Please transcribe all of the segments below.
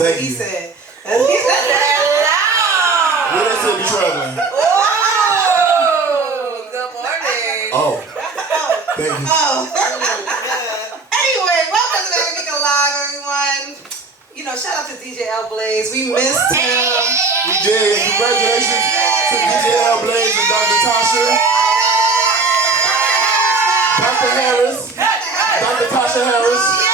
That's what he said. He said where they still be traveling? Oh, good morning. Oh. Thank you. Anyway, welcome to Mac Meeka Live, everyone. You know, shout out to DJ L Blaze. We missed him. We did. Congratulations to DJ L Blaze and Dr. Tasha. Dr. Harris. Dr. Tasha Harris.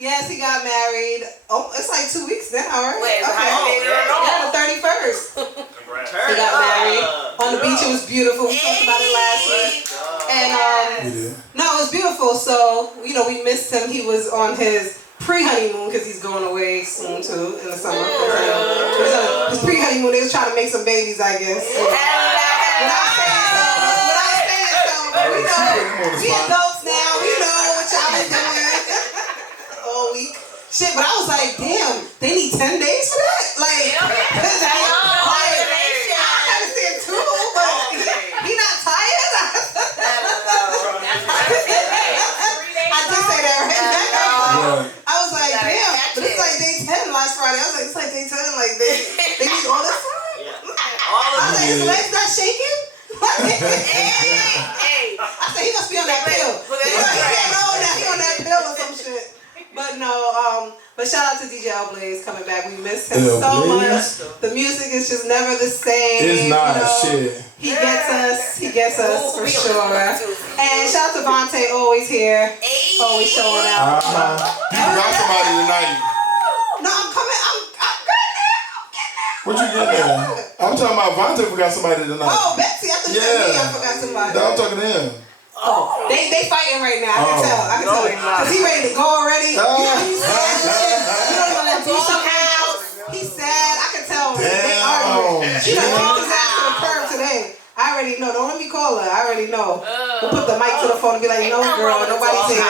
Yes, he got married. Oh, it's like 2 weeks now, right? Wait, yeah, the 31st. He got married on the beach. It was beautiful. We talked about it last week. And no, it was beautiful. So, you know, we missed him. He was on his pre-honeymoon because he's going away soon too in the summer. His pre-honeymoon, they was trying to make some babies, I guess. Without saying so, but we know, we adults now. We know what y'all been doing all week. Shit, but I was like, damn, they need 10 days for that? Like, I understand too, but he not tired? I did say that right now. I was like, damn, but it's like day 10 last Friday. I was like, it's like day 10, like they need all this time? I was like, his legs not shaking? I said, he must be on that pill. He on that pill or some shit. But no, but shout out to DJ L Blaze coming back. We miss him so much. The music is just never the same. It's not shit. He gets us for sure. And shout out to Vontae, always here, always showing out. You forgot somebody tonight. No, I'm coming. I'm good now. What you getting there? I'm talking about Vontae forgot somebody tonight. Oh, Betsy, I thought you said me. I forgot somebody. No, I'm talking to him. Oh, they fighting right now. I can tell. Because he ready to go already. You know he's sad and shit. You know he's gonna do something else. He's sad. I can tell. They arguing. She done walked his ass to the curb today. I already know. Don't let me call her. I already know. We'll put the mic to the phone and be like, no girl, nobody's here.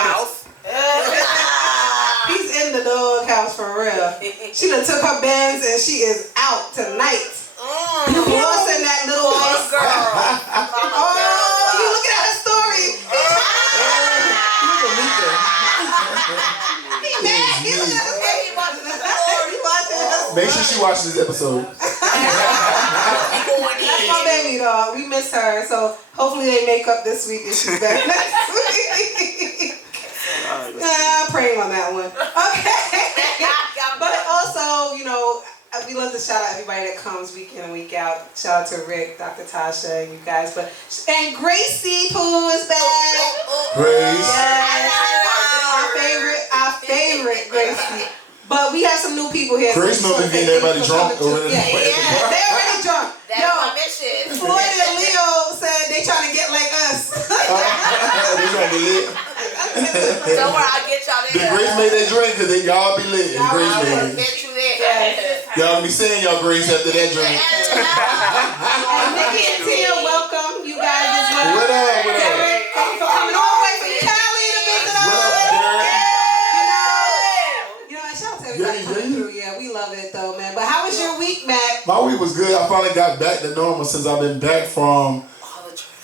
He's in the doghouse for real. She done took her Benz and she is out tonight. Lost in that little girl. Oh, you looking at her story. He mad. He looking at her story. He watching her story. Make sure she watches this episode. That's my baby dog. We miss her. So hopefully they make up this week and she's back next week. Praying on that one. Okay. But also, you know, we love to shout out everybody that comes week in and week out. Shout out to Rick, Dr. Tasha, and you guys. And Gracie Pooh is back. Grace. Yes. Our favorite Gracie. But we have some new people here. Grace knows getting everybody drunk over there. Yeah, they already drunk. That's my mission. Floyd and Leo said they trying to get like us. They trying to be lit. Don't worry, I'll get y'all there. The Grace made that drink because y'all be lit. And Grace made it. Get you there. Y'all be saying y'all Grace after that drink. And Nikki and Tia, welcome you guys as well. What up? Derek, thank you for coming all the way from Cali to visit us. What up, Derek? You know, and shout out to everybody coming through. Yeah, we love it though, man. But how was your week, Mac? My week was good. I finally got back to normal since I've been back from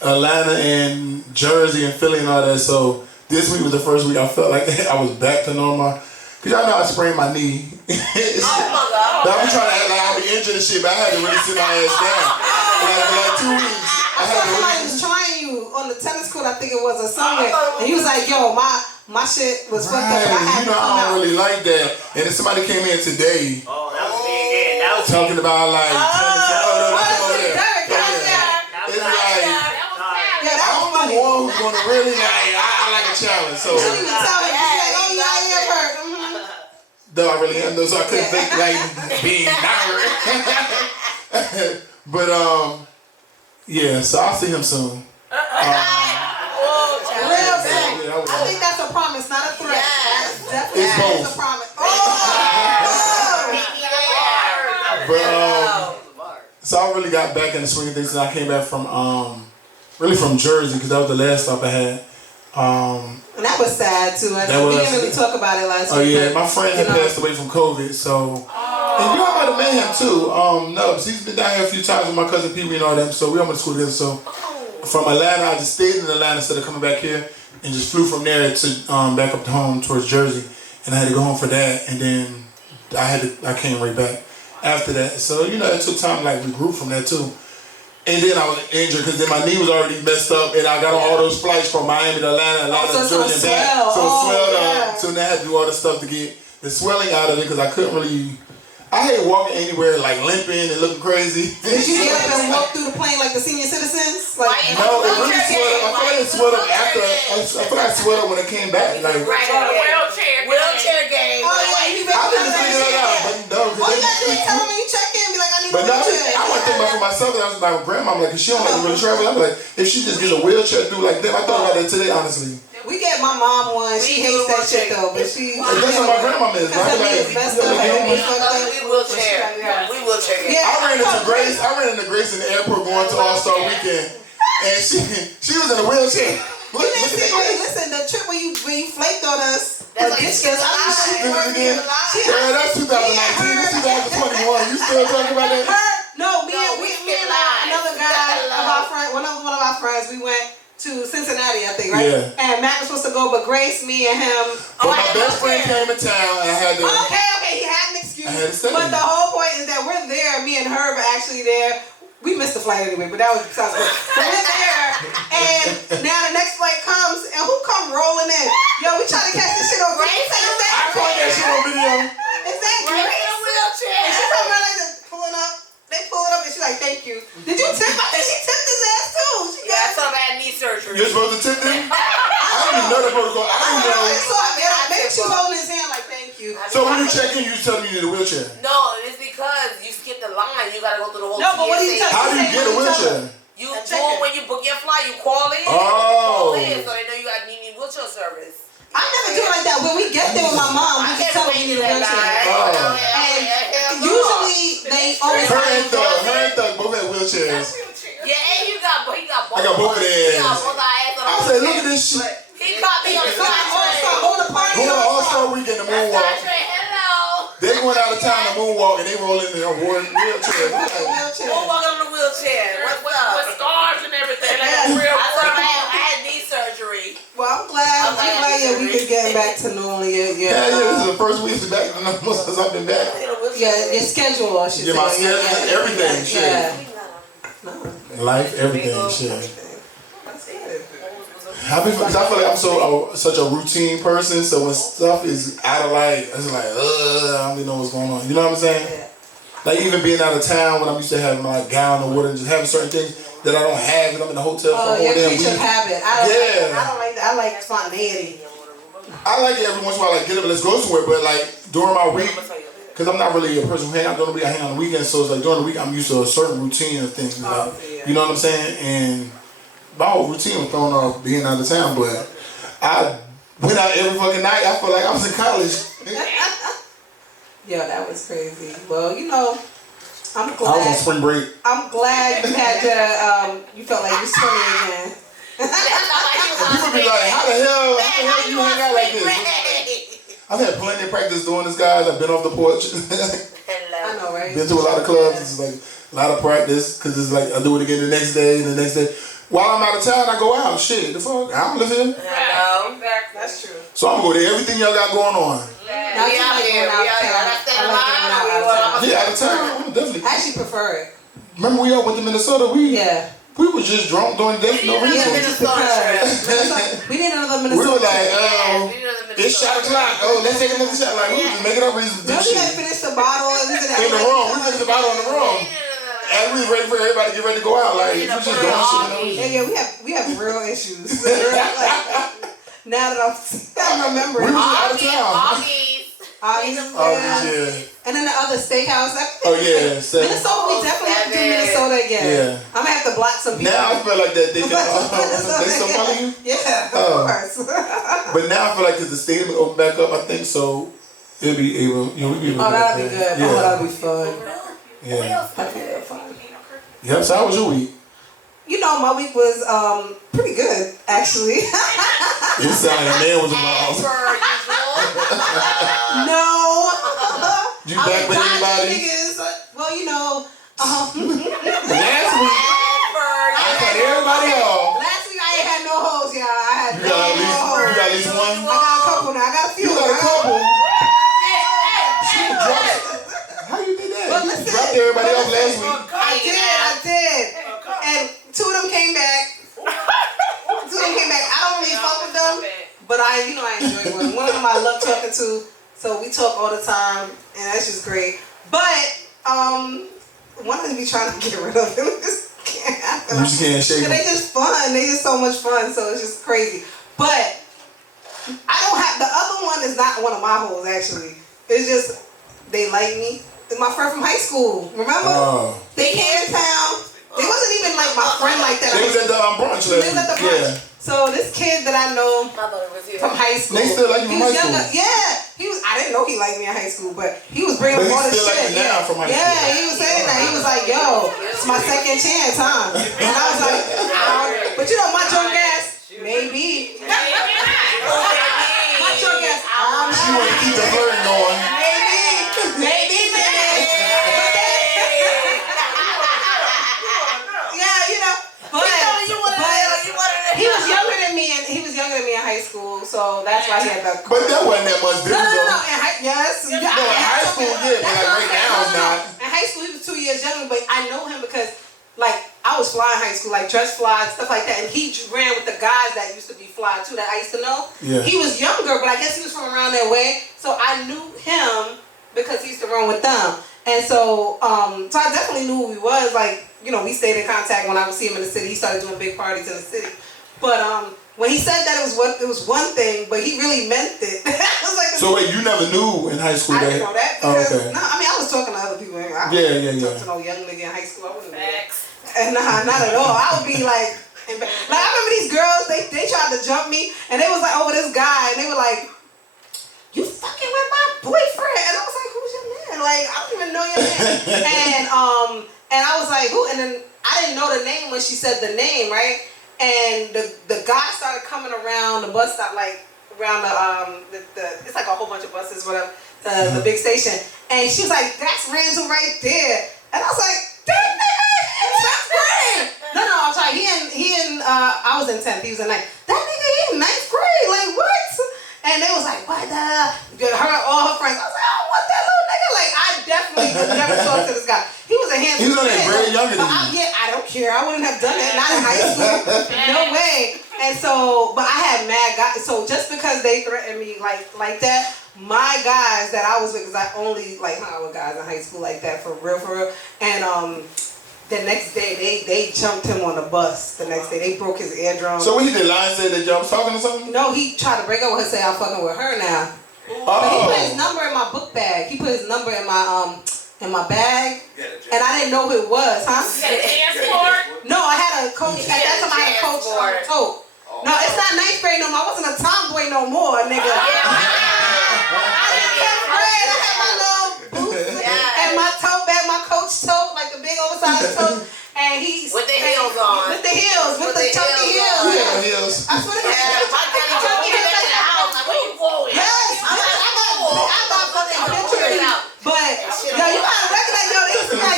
Atlanta and Jersey and Philly and all that. So this week was the first week I felt like I was back to normal. Cause y'all know I sprained my knee. Oh my God. Now I'm trying to act like I'll be injured and shit, but I had to really sit my ass down. And for like 2 weeks, I thought somebody was trying you on the tennis court, I think it was, or somewhere. And you was like, yo, my shit was fucked up. I had to come I out. don't really like that. And then somebody came in today. Oh, that was me again. That was talking about like tennis. Derek, it's like, I'm the one who's gonna really like, I like a challenge. So you didn't even tell him. He's like, oh, yeah, I am hurt. though I really am though, so I couldn't think like being not hurt. But yeah, so I'll see him soon. I think that's a promise, not a threat. Yes. Definitely It's both. a promise. But so I really got back in the swing of things, and I came back from really from Jersey because that was the last stop I had. And that was sad too. I know we didn't really talk about it last week. Oh yeah, my friend had passed away from COVID, so and you all might have met him too. Nubs, he's been down here a few times with my cousin Pee Wee and all them, so we almost school together. So from Atlanta, I just stayed in Atlanta instead of coming back here, and just flew from there to back up to home towards Jersey, and I had to go home for that, and then I came right back after that. So you know, it took time to like regroup from that too. And then I was injured because then my knee was already messed up, and I got on all those flights from Miami to Atlanta to Georgia and back. So it swelled up. So now I had to do all the stuff to get the swelling out of it because I couldn't really. I hate walking anywhere like limping and looking crazy. Did you get up and walk through the plane like the senior citizens? Like, no, it really swelled up. I feel like it swelled up after. I feel like it swelled up when it came back. Like wheelchair game. Oh yeah, you better. I didn't figure that out, but no. All you gotta do is tell them when you check in, be like, I need a But no, wheelchair. I wasn't thinking about for myself. I was like, my grandma, I'm like, cause she don't like to really travel. I'm like, if she just gets a wheelchair through like that, I thought about that today, honestly. We get my mom one. She hates that shit though, but she. That's what my grandma is. Cause her knee is messed up. We wheelchair. Yeah, I ran into Grace in the airport going to All-Star Weekend, and she was in a wheelchair. Listen, the trip where you flaked on us. That's like discus. That's 2019. This 2021. You still talking about that? No, me and another guy of our friend, one of our friends, we went to Cincinnati, I think, right? Yeah. And Mac was supposed to go, but Grace, me, and him. But my best friend came in town, and I had to. Okay, he had an excuse. I had to stay. But the whole point is that we're there. Me and Herb are actually there. We missed the flight anyway, but that was besides the point. But we're there, and now the next flight comes, and who come rolling in? Yo, we trying to catch this shit on video. I caught that shit on video. Is that Grace? In a wheelchair. And she coming around like this, pulling up. They pull it up, and she's like, "Thank you." Did you tip? I think she tipped his ass too. Yeah, I saw that knee surgery. You're supposed to tip them? I don't even know the protocol. I don't even know. Maybe she was holding his hand like, "Thank you." So when you check in, you tell me you need a wheelchair. No, it's because you skipped the line. You gotta go through the whole. No, but what do you tell? How do you get a wheelchair? You do it when you book your flight. You call in. Oh. Call in, so they know you got need wheelchair service. I never do it like that. When we get there with my mom, we just tell her we need a wheelchair. And usually they always. Her and Thug both had wheelchairs. Yeah, and he got both. I got both of theirs. He got both our ass on the I said, look at this shit. He caught me on the side train. Hold the party. Going to All-Star Weekend, the moonwalk. Hello. They went out of town to moonwalk and they roll in their wheelchair. Moonwalking on the wheelchair. With scars and everything. Like real. I had knee surgery. Well, I'm glad we could get back to normal. Yeah. This is the first week back to normal since I've been back. Yeah, your schedule, I should say. Yeah, my schedule, everything, shit. Yeah. Life, everything, shit. Because I feel like I'm such a routine person, so when stuff is out of it's like, I don't even know what's going on. You know what I'm saying? Yeah. Like even being out of town when I'm used to having my gown or whatever, just having certain things that I don't have, and I'm in the hotel for a whole damn week. Creature of habit. I don't like that. I like spontaneity. I like it every once in a while, like get up, let's go somewhere. But like during my week, because I'm not really a person who hang out during the week. I hang out on the weekends, so it's like during the week I'm used to a certain routine of things. Like, you know what I'm saying? And my whole routine was thrown off being out of town, but I went out every fucking night. I felt like I was in college. Yeah, that was crazy. Well, I'm glad. I was on spring break. I'm glad you had to. You felt like you was 20 again. People be like, how the hell do you hang out like this? I've had plenty of practice doing this, guys. I've been off the porch. I know, right? Been to a lot of clubs. It's like a lot of practice because it's like I do it again the next day and the next day. While I'm out of town, I go out. Shit, the fuck? I don't live here. Hello. That's true. So I'm going to go to everything y'all got going on. Now you like going out of town. Yeah, out of town. I'm definitely. I actually prefer it. Remember we all went to Minnesota? We was just drunk during the day for no reason. We need another Minnesota. We were like, it's shot o'clock. Oh, let's take another shot. Like, we was just making up reasons to do shit. We had finished the bottle. In the room. We finished the bottle in the room. And we was ready for everybody to get ready to go out. Like, we just doing shit. Yeah, we have real issues. Now that I'm remembering. We was out of town. Augie's, and then the other steakhouse. Minnesota. We definitely have to do Minnesota again. Yeah. I'm gonna have to block some people. Now I feel like that they still follow you? Yeah, of course. But now I feel like because the stadium will open back up, I think so. It'll be able, we'll be able to that'll be good. Yeah. That'll be fun. Yeah. That'll be fun. Yeah, so how was your week? My week was pretty good, actually. It sounded like a man was involved. No. You back with anybody? Well, last week, I cut everybody off. least one? I got a couple now. I got a few. You got a couple? Hey. How you did that? But You listen, dropped everybody off last week. I did. And two of them came back. I don't really fuck with them, but I enjoy one. One of them I love talking to, so we talk all the time, and that's just great. But one of them be trying to get rid of them. Just can't happen. You just can't shake them. They just fun. They just so much fun, so it's just crazy. But I don't have the other one is not one of my hoes actually. It's just they like me. It's my friend from high school. Remember? They came in town. They wasn't even like my friend like that. They was at the brunch last week. They was at the brunch. Yeah. So this kid that I know from high school. They still like you from high school? Yeah. I didn't know he liked me in high school, but he was bringing up all this shit. Like you now from high school. Yeah, he was saying that. He was like, yo, it's my second chance, huh? And I was like, but you know, my drunk ass, maybe. My drunk ass, she want to keep the flirting going. Maybe. He was younger than me, and he was younger than me in high school, so that's why he had the. But that wasn't that much difference. No. Yes. No, in high school, yeah, but like right now it's not. In high school, he was 2 years younger, but I know him because, like, I was fly in high school, like dress fly and stuff like that, and he ran with the guys that used to be fly too, that I used to know. Yeah. He was younger, but I guess he was from around that way, so I knew him because he used to run with them. And so I definitely knew who he was. Like, we stayed in contact when I would see him in the city. He started doing big parties in the city. But when he said that it was one thing, but he really meant it. Was like, so wait, you never knew in high school I didn't know that because okay. no, I mean I was talking to other people. I yeah. Talk to no young nigga in high school. I wouldn't do that. And nah, not at all. I would be like I remember these girls. They tried to jump me, and they was like over this guy, and they were like, "You fucking with my boyfriend?" And I was like, "Who's your man? Like I don't even know your man." And I was like, "Who?" And then I didn't know the name when she said the name, right? And the guy started coming around the bus stop, like around the it's like a whole bunch of buses, whatever, the big station. And she was like, "That's Randall right there." And I was like, "That nigga in 10th grade." No, I'm sorry. He in I was in 10th. He was in 9th. That nigga he in 9th grade. Like what? And they was like, "What the?" All her friends. I was like, "Oh, what that little nigga?" Like I definitely would never talk to this guy. He was a handsome. He was only very younger than you. Yeah, I don't care. I wouldn't have done it. Not in high school. No way. And so, but I had mad guys. So just because they threatened me like that, my guys that I was with, because I only like hung out with guys in high school like that for real. And the next day they jumped him on the bus. The next day they broke his eardrum. So when he did line said that y'all was talking or something? No, he tried to break up with her, say I'm fucking with her now. But he put his number in my book bag. He put his number in my bag, and I didn't know who it was, huh? You got a transport? No, I had a coach. At that time, I had a coach tote. No, it's not 9th grade no more. I wasn't a tomboy no more, nigga. I was in 10th grade. I had my little boots and my tote bag, my coach tote, like the big oversized tote. And he's with the heels on. With the heels, with the chunky heels. You had heels. I swear to God. My daddy took me back to the house. Like, where you going? Yes, I got fucking pictures. But yo, you gotta recognize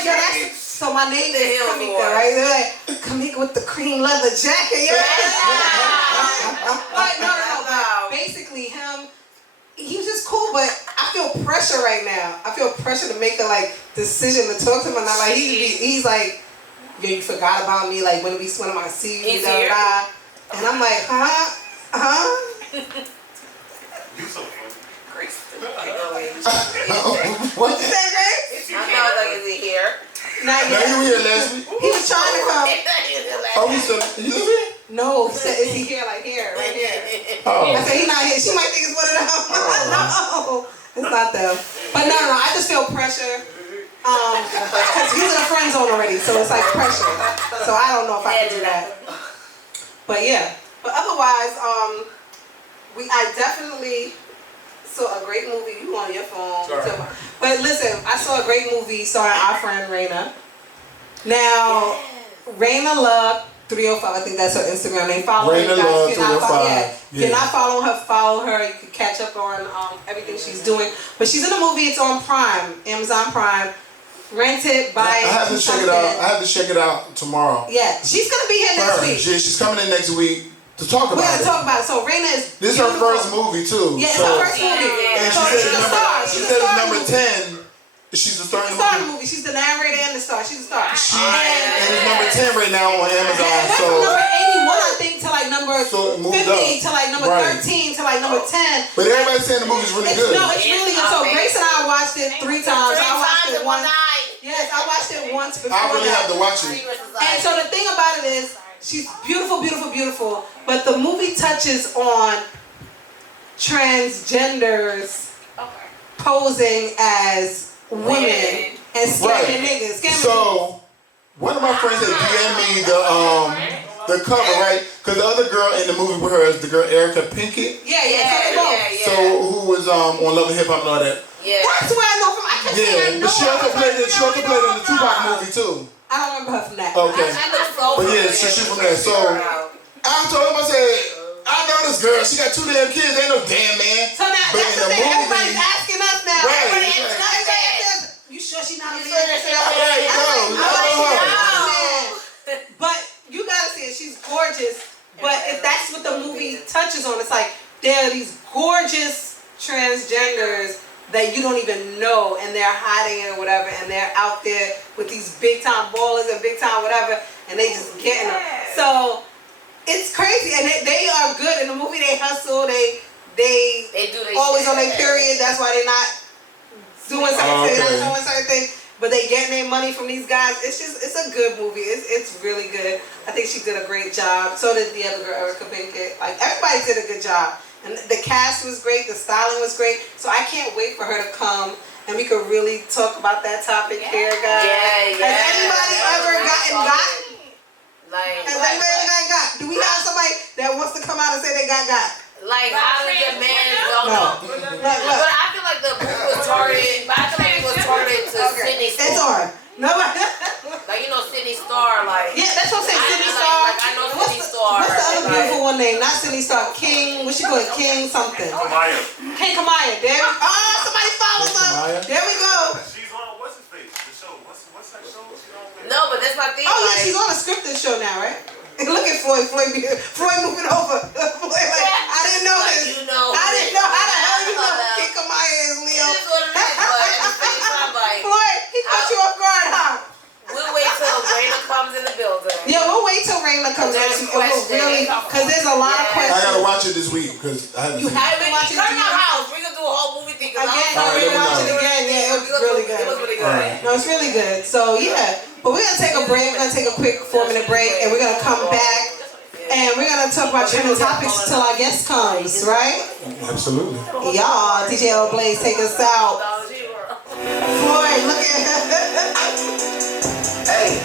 that's so my name is Kamika, right? They're like Kamika with the cream leather jacket. Yeah. But no. Basically, he was just cool, but I feel pressure right now. I feel pressure to make the decision to talk to him, and I'm like, he's like, yo, you forgot about me, like when am I see you, da. And I'm like, huh? You so funny. What you say, Grace? I know, like, is he here? Not No, yet. you were here last week. He was trying to come. Oh, you live here? No, he said, is he here? Like here, right here. Oh. I said, he's not here. She might think it's one of them. No, it's not them. But no, I just feel pressure. Because he's in a friend zone already, so it's like pressure. So I don't know if I can do that. But yeah. But otherwise, I definitely saw a great movie. You on your phone. Sorry. But listen, I saw a great movie starring our friend Rayna. Now, Rayna Love 305, I think that's her Instagram name. Follow her. Rayna Love 305. If you're not following her, follow her. You can catch up on everything she's doing. But she's in a movie. It's on Prime, Amazon Prime. Rent it, buy it. I have to check it out. I have to check it out tomorrow. Yeah, she's gonna be here next week. She's coming in next week. to talk about it. We gotta talk about it. So Rayna is This is her first movie too. Yeah, it's her first movie. And So she's a star. she said it's number 10. She's a star in the movie. She's the narrator and the star. She's a star. And it's number 10 right now on Amazon. It went from number 81, I think, to like number 50, to like number 13, to like number 10. But everybody's saying the movie's really good. No, it's really good. So Grace and I watched it 3 times. I watched it once. Yes, I watched it once before. I really have to watch it. And so the thing about it is, she's beautiful, beautiful, beautiful. But the movie touches on transgenders posing as women and scamming niggas. So one of my friends had DM'd me the cover, right? Because the other girl in the movie with her is the girl Erica Pinkett. Yeah. So who was on Love and Hip Hop and all that. Yeah. That's where I know from. I can't but she also played in the Tupac movie too. I don't remember her from that. Okay. But yeah, she's from there. So I told him, I said, I know this girl. She got 2 damn kids. Ain't no damn man. So now but that's the thing. Everybody's asking us now. Right. Everybody asking us. You sure she's not a leader? But you gotta see it. She's gorgeous. But if that's what the movie touches on, it's like there are these gorgeous transgenders that you don't even know, and they're hiding it or whatever, and they're out there with these big time ballers and big time whatever, and they just getting them. So it's crazy, and they are good in the movie. They hustle. They do always on their period. That's why they're not doing certain things. They're not doing certain things. But they getting their money from these guys. It's a good movie. It's really good. I think she did a great job. So did the other girl, Erica Pinkett. Like, everybody did a good job. And the cast was great. The styling was great. So I can't wait for her to come and we could really talk about that topic here, guys. Has anybody ever gotten got? Has anybody ever got? Do we have somebody that wants to come out and say they got got? Like, how did the man But I feel like the movie was targeted. But I feel like it was targeted to Sydney Star. It's hard. No. Like, you know, Sydney Star, like. Yeah, that's what I'm saying. Sydney Star. Like, I know Sydney Star. What's the other beautiful one name? Not Sydney Star. King. What she call it? King something. Kamaya. King Kamaya. There. Oh, somebody follows us. There we go. She's on what's his face? The show. What's that show? No, but that's my thing. Oh yeah, she's on a scripted show now, right? Look at Floyd. Floyd moving over. Floyd, like, I didn't know this. I didn't know how the hell you know King Kamaya is Leo. It is what it is, but at the same time, like. Floyd, he caught you off guard, huh? We'll wait till Rayna comes in the building. Yeah, we'll wait till Rayna comes in. Because there's a lot of questions. I gotta watch it this week because I haven't. You have to watch it. Come to my house. We're gonna do a whole movie thing. Again, we're gonna watch it again. Yeah, it was really good. It was really good. No, it's really good. So yeah, but we're gonna take a break. We're gonna take a quick 4-minute break, and we're gonna come back. And we're gonna talk about trending topics till our guest comes, right? Absolutely. Y'all, DJ L Blaze, take us out. Floyd, look at Hey.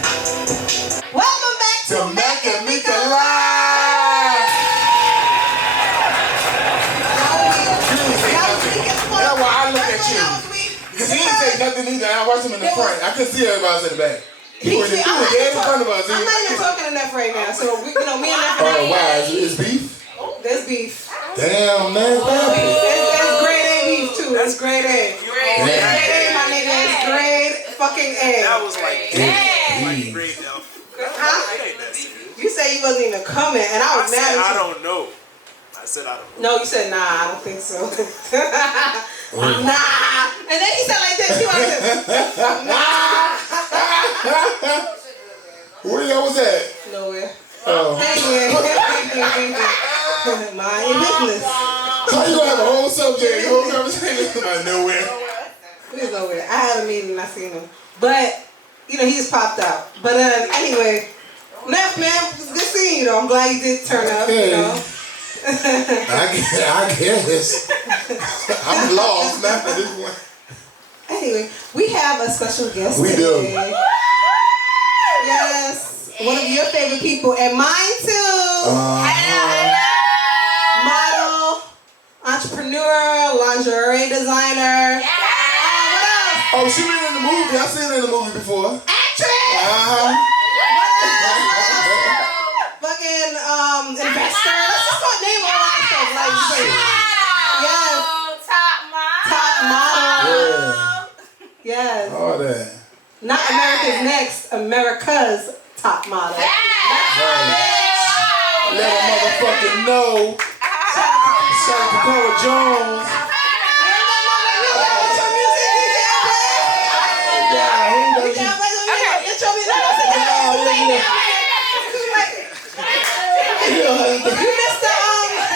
Welcome back to Mac Meeka Live. That's why I look at you. Because he didn't say nothing either. I watched him in the front. I couldn't see everybody else in the back. He was dead in front of us. I'm not even talking enough right now. So, me and Neff. Oh, wow. Is beef? There's beef. Damn, man. That's grade A beef, too. That's grade A. Grade A, my nigga. It's grade fucking A. That was like grade F. Huh? You said you wasn't even coming, and I was mad at you. I don't know. I said I don't know. No, you said, nah, I don't think so. Nah. And then he said like this. He was nah. Where y'all was at? Nowhere. Oh. Mind your business. So you gonna have a whole subject, a whole conversation about nowhere? He was nowhere. I had a meeting and I seen him. But, you know, he just popped out. But anyway, Neff, man, it was good seeing you though. I'm glad you did turn up, you know. I guess. I'm lost now at this point. Anyway, we have a special guest We today. do. Yes. One of your favorite people, and mine too. Model, entrepreneur, lingerie designer. What else? Oh, she been in the movie. I seen her in the movie before. Actress. Fucking investor. Let's just start naming all that stuff. Like, yes. Top model. Yes. All that. Not America's Next, America's top model. Let a motherfucking know. Shout out to Cora Jones.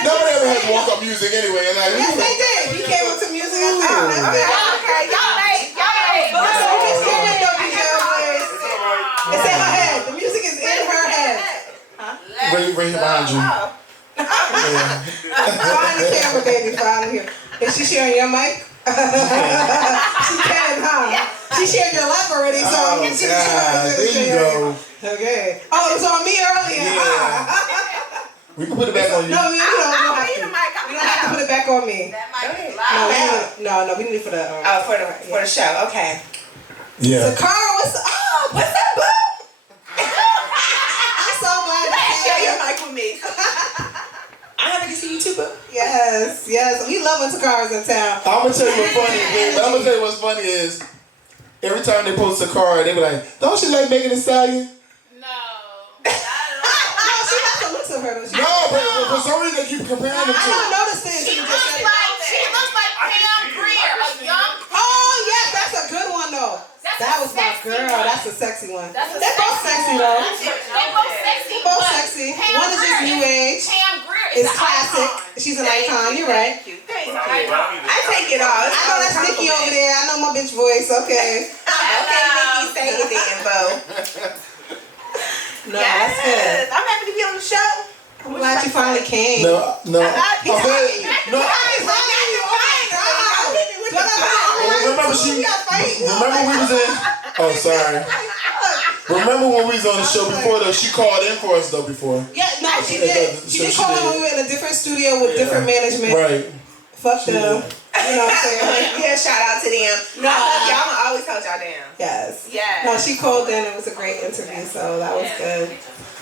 Nobody ever has walk-up music anyway. And like, yes, they did. He came up to music. Okay, y'all late. It's in her head. The music is in her head. Right here behind you. Find the camera, baby. Find here. Is she sharing your mic? She can, huh? She shared your life already, so oh, God. There you go. Okay. Oh, it was on me earlier. Yeah. We can put it back on you. No, we don't have to. We don't have to put it back on me. No, we need it for the for the show. Okay. Yeah. Tocarra, what's up, boo? I'm so glad you share your mic with me. I'm happy to see you too, boo. Yes. We love when Tocarra's in town. I'm gonna tell you what's funny, babe. I'm gonna tell you what's funny is every time they post Tocarra, they be like, "Don't she like Megan Thee Stallion?" Of her, no, but for some reason they keep comparing them to. I don't notice this. She looks like Pam Grier, a young. Oh yes, that's a good one though. That was my girl. That's a sexy one. They're both sexy though. They're both sexy. One is just new age. Pam Grier is classic. She's an icon. You're right. Thank you. I take it all. I know that's Nikki over there. I know my bitch voice. Okay. Okay, Nikki, say it then, Bo. No, that's good. I'm happy to be on the show. I'm glad you finally came. No. Remember we was in. Oh, sorry. Remember when we was on the show before though? She called in for us though before. Yeah, no, she did. She did call in when we were in a different studio with different management. Right. Fuck them. You know what I'm saying? Yeah, shout out to them. No, I love y'all. I'm always hold y'all down. Yes. Yeah. No, she called in. It was a great interview, so that was good.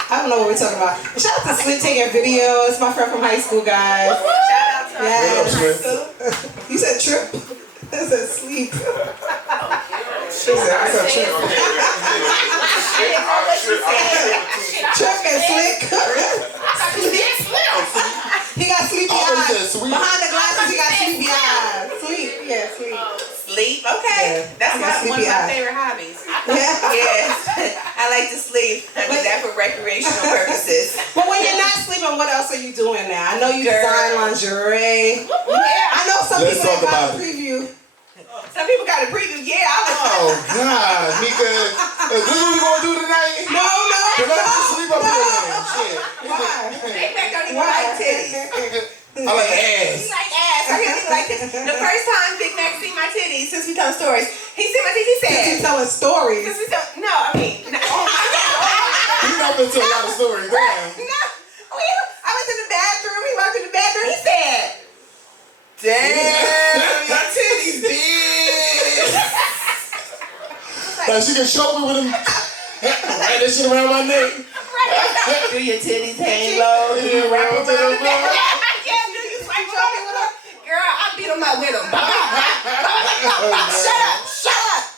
I don't know what we're talking about. Shout out to Slit taking video. It's my friend from high school, guys. Shout out to her. You said trip? I said sleep. She said, I said trip. Trip and slick. He got sleepy eyes. Behind the glasses, he got sleepy eyes. Sleep. Yeah, sleep. Sleep? Okay. Yeah. That's one of my favorite hobbies. Yes. I like to sleep. I do that for recreational purposes. But when you're not sleeping, what else are you doing now? I know you design lingerie. I know some people that got a preview. Some people got a preview. Yeah, oh, God. Meeka, is this what we going to do tonight? No. Let's sleep up here. Shit. Why? Big Mac don't even like titties. I like ass. He like ass. I hear he like titties. The first time Big Mac seen my titties, since we tell stories, he seen my titties, he said. Since we telling stories. No, I mean. Oh, my God. He's not going to tell a lot of stories. Damn. No. I went to the bathroom. He walked in the bathroom. He said, damn, your titties big. Like, she can show me with him. Write that shit around my neck. Do your titties hang low? Do you wrap them around the neck? Yeah, do you swipe choking with them? Girl, I beat them up with them. Shut up.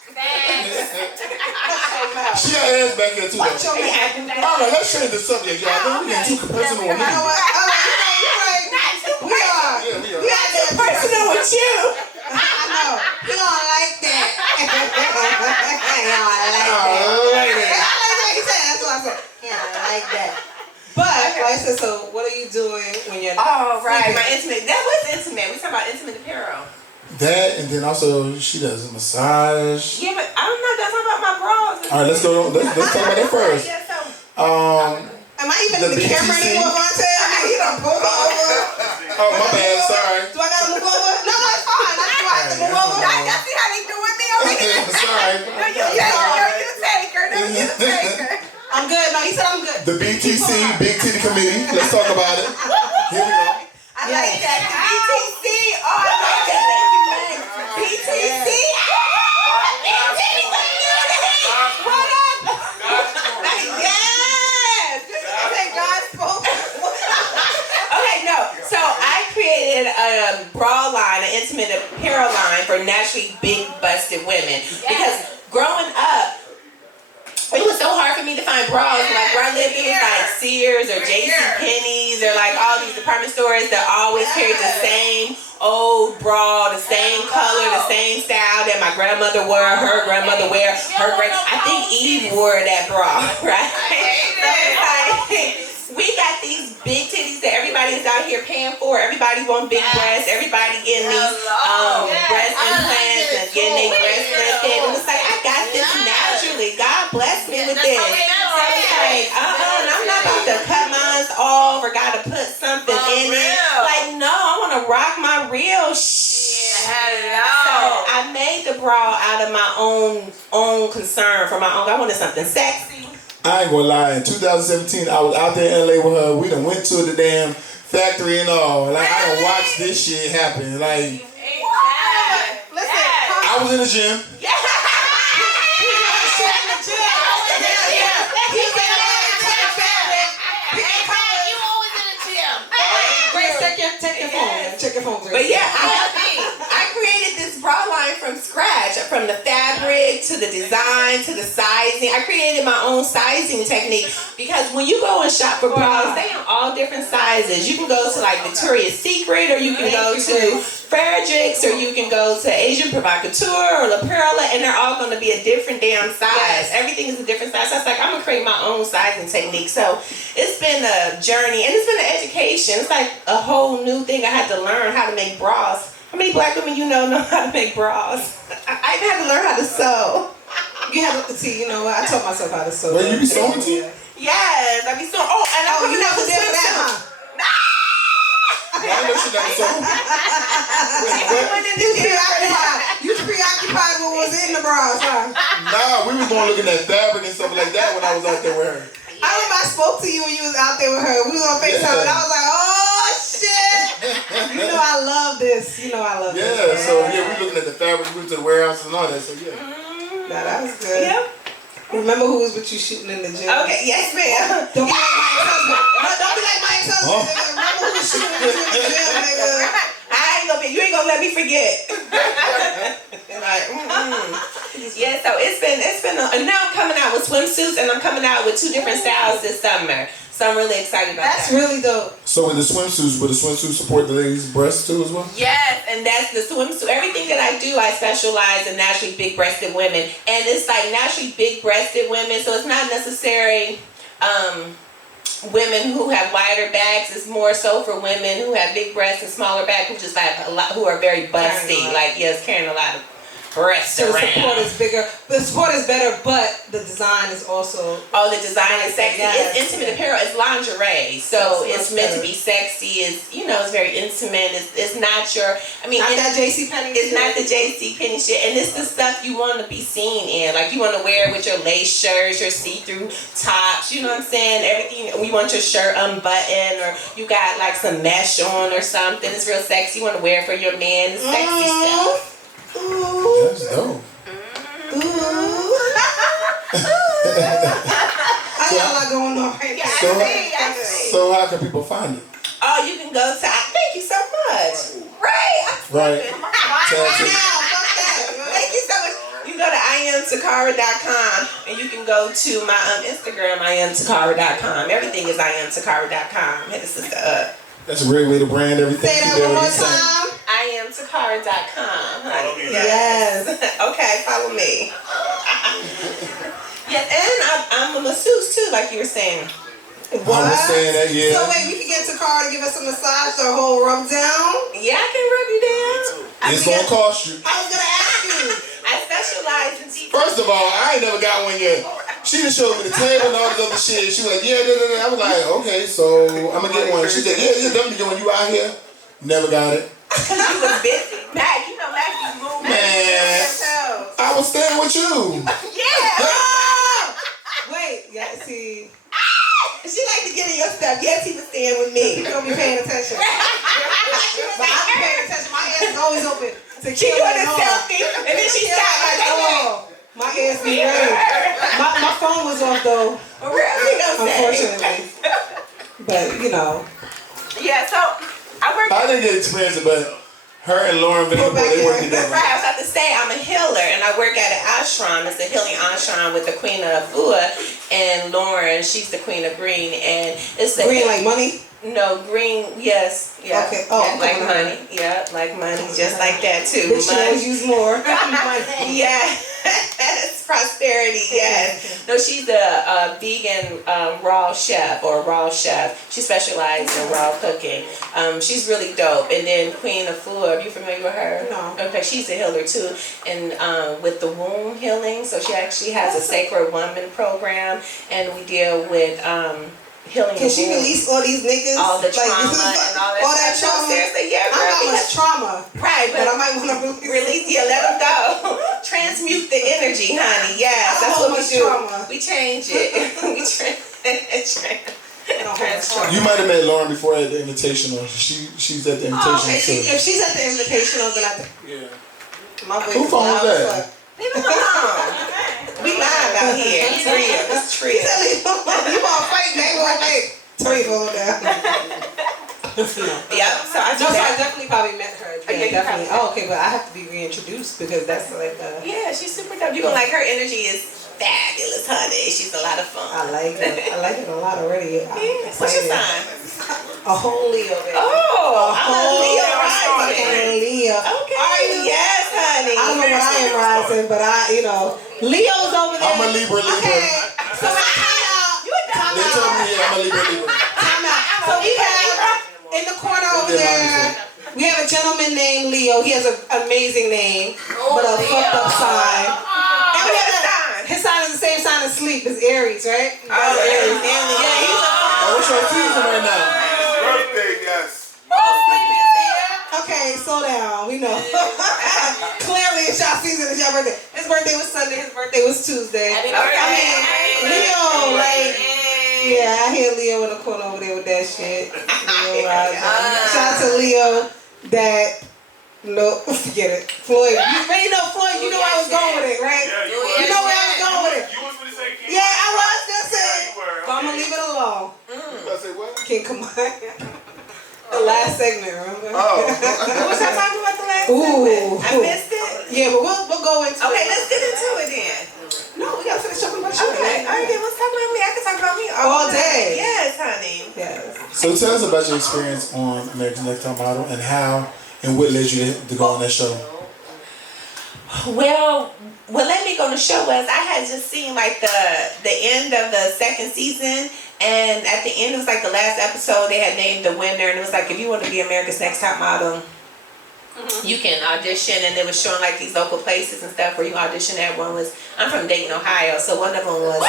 She got ass back here too. All right, let's change the subject, y'all. We getting too personal with me. You know what? You're right. We are. We are getting personal with you. I know. He don't like that. He don't like that. He said, that's what I said. He don't like that. But, like I said, so what are you doing when you're not right. My intimate. That was intimate. We talking about intimate apparel. That, and then also she does a massage. Yeah, but I'm not done talking about my bras. All right, let's go. Let's talk about that first. Am I even in the camera anymore, Vontae? I mean, you done pulled over. Oh, my bad. Sorry. Do I gotta move over? No, it's fine. I just want to move over. Y'all see how they doing me over here? Sorry. No, you take her. No, you take her. I'm good. No, he said I'm good. The BTC, Big Titty Committee. Let's talk about it. Here we go. I like that. BTC. Oh, I like that. Thank you, man. BTC. What up? Yes. Okay, gospel. Okay, no. So I created a bra line, an intimate apparel line for naturally big busted women. Because growing up, it was so hard for me to find bras. Like where I lived, it was like Sears or JCPenney's or like all these department stores that always carried the same old bra, the same color, the same style that my grandmother wore, her grandmother wear, her great. I think Eve wore that bra, right? So it's like, we got these big titties that everybody is out here paying for. Everybody want big breasts. Everybody getting these breast implants and getting their breasts lifted. And it's like, I got this naturally. God bless me with this. So it's like, and I'm not about to cut mine off or got to put something in it. Like, no, I want to rock my real shit. So I made the bra out of my own concern for my own. I wanted something sexy. I ain't gonna lie, in 2017, I was out there in LA with her. We done went to the damn factory and all. Like, I done watched this shit happen. Like, I was in the gym. Check your phone. But yeah, I created this bra line from scratch, from the fabric to the design to the sizing. I created my own sizing technique because when you go and shop for bras, they have all different sizes. You can go to like Victoria's Secret, or you can go to Fredericks, or you can go to Asian Provocateur or Apparel, and they're all going to be a different damn size. Everything is a different size. So I was like, I'm going to create my own sizing technique. So it's been a journey, and it's been an education. It's like a whole new thing. I had to learn how to make bras. How many black women you know how to make bras? I even had to learn how to sew. You have to see, you know what? I taught myself how to sew. Well, you be sewing too? Yes, I be sewing. You never did that, huh? I know she never sewn. You preoccupied with what was in the bras, huh? Nah, we was going looking at fabric and stuff like that when I was out there with her. I remember I spoke to you when you was out there with her. We was on FaceTime and I was like, oh shit. You know I love this. You know I love this. Yeah, so we looking at the fabric, we went to the warehouse and all that, so yeah. Nah, that was good. Yep. Remember who was with you shooting in the gym? Okay, yes ma'am. Don't be like my ex-husband. No, don't be like my ex-husband. Nigga. Remember who was shooting in the gym, nigga. You ain't gonna let me forget. Like, yeah, so it's been and now I'm coming out with swimsuits, and I'm coming out with 2 different styles this summer. So I'm really excited about that. That's really dope. So with the swimsuits support the ladies' breasts too as well? Yes, and that's the swimsuit. Everything that I do, I specialize in naturally big-breasted women. And it's like naturally big-breasted women, so it's not necessarily women who have wider backs. It's more so for women who have big breasts and smaller back, who just like a lot, who are very busty. Like, yes, carrying a lot of breasts so around. The support is bigger. The support is better, but the design is also. Oh, the design is sexy. Yes. It's intimate apparel. It's lingerie, so it's meant to be sexy. It's it's very intimate. It's not your. I mean, not that JCPenney. It's not the JCPenney shit, and it's the stuff you want to be seen in. Like you want to wear it with your lace shirts, your see-through tops. You know what I'm saying? Everything. We want your shirt unbuttoned, or you got like some mesh on or something. It's real sexy. You want to wear it for your man. It's sexy stuff. Ooh. That's dope. I got a lot going on right now. So how can people find it? Oh, you can go to. Thank you so much. Right. Thank you so much. You can go to IamTocarra.com, and you can go to my Instagram, IamTocarra.com. Everything is IamTocarra.com. Hit the sister up. That's a great way to brand everything. Say that one more time. IamTocarra.com. Yes. Okay, follow me. Yes, and I'm a masseuse too, like you were saying. What? I was saying that, yeah. So wait, we can get Tocarra to give us a massage or a whole rub down? Yeah, I can rub you down. It's gonna cost you. I was gonna ask you. I specialize in deep. First of all, I ain't never got one yet. She just showed me the table and all this other shit. She was like, yeah, I was like, okay, so I'm gonna get one. She said, yeah, definitely get one. You out here? Never got it. Cause you was busy. Mac, Mac was moving. Man, I was staying with you. Yeah. Wait, yeah, see. She like to get in your stuff. Yes, he was staying with me. You don't be paying attention. But I be paying attention. My ass is always open. She doing a selfie, and then she stopped like, oh. My ass be ready. My phone was off though. Unfortunately. But Yeah, so I didn't get experience it, but Her and Lauren Vanderbilt, they work together. Right, I was about to say, I'm a healer, and I work at an ashram. It's a healing ashram with the Queen of Fua, and Lauren, she's the Queen of Green, and it's the green like money. No, green, yes, yeah. Okay. Oh, yeah, like money, yeah, like money, just like that too. Bitch, you always use more. Yeah, it's prosperity. Yes. No, she's a vegan raw chef or raw chef. She specializes in raw cooking. She's really dope. And then Queen of Fua, are you familiar with her? No. Okay, she's a healer too, and with the womb healing. So she actually has a Sacred Woman program, and we deal with healing. Can she release all these niggas? All the trauma and all that. All that trauma. Seriously, yeah, I girl. know much trauma. Right, But I might want to release. Yeah, let them go. Transmute the energy, honey. Yes, I that's don't what we have do. trauma. We change it. We I don't have trauma. You might have met Lauren before at the Invitational. She's at the Invitational. Okay, if she's at the Invitational, then I think. Yeah. My Who phone was that? Leave it alone. We live out here. It's real. It's true. You want to fight, man? You want to fight? Turn your phone down. Yeah, so I do So I that. definitely probably met her. Yeah, you definitely. probably- Oh, okay, but I have to be reintroduced because that's like Yeah, she's super dope. You gonna like her energy is fabulous, honey. She's a lot of fun. I like it. I like it a lot already. What's your sign? A whole Leo, baby. Oh, I'm a Leo rising. Fucking Leo. Okay. Are you? Yes, honey. I don't know what I am rising, but Leo's over there. I'm a Libra. Okay, so They told me, yeah, I'm a Libra. time out. So we have in the corner over there. We have a gentleman named Leo. He has an amazing name, but a fucked up sign. And we have his sign is the same sign as sleep as Aries, right? Oh, Aries. Yeah, he's What's your season right now? Birthday, yes. okay, slow down. We know. Clearly, it's y'all season. It's y'all birthday. His birthday was Sunday. His birthday was Tuesday. Happy I mean, Leo, like, yeah, I hear Leo in the corner over there with that shit. Leo, shout out to Leo. That no, forget it. Floyd, you already know Floyd. You know where I was going with it, right? Yeah, You know where I was going with it. You was going to say King. Yeah, I was gonna say. Yeah, you were. But I'm gonna leave it alone. I say what? King, come on. The last segment, remember? Oh. What was I talking about the last Ooh. segment? I missed it. Yeah, but we'll go into it. Okay, let's get into it then. No, we gotta finish talking about you. Okay, all right, then let's talk about me. I can talk about me All day. Yes, honey. Yes. So tell us about your experience on America's Next Top Model and how and what led you to go on that show. Well, what let me go on the show was I had just seen like the end of the second season, and at the end it was like the last episode they had named the winner, and it was like if you want to be America's Next Top Model, you can audition, and it was showing like these local places and stuff where you audition at. One was I'm from Dayton, Ohio, so one of them was in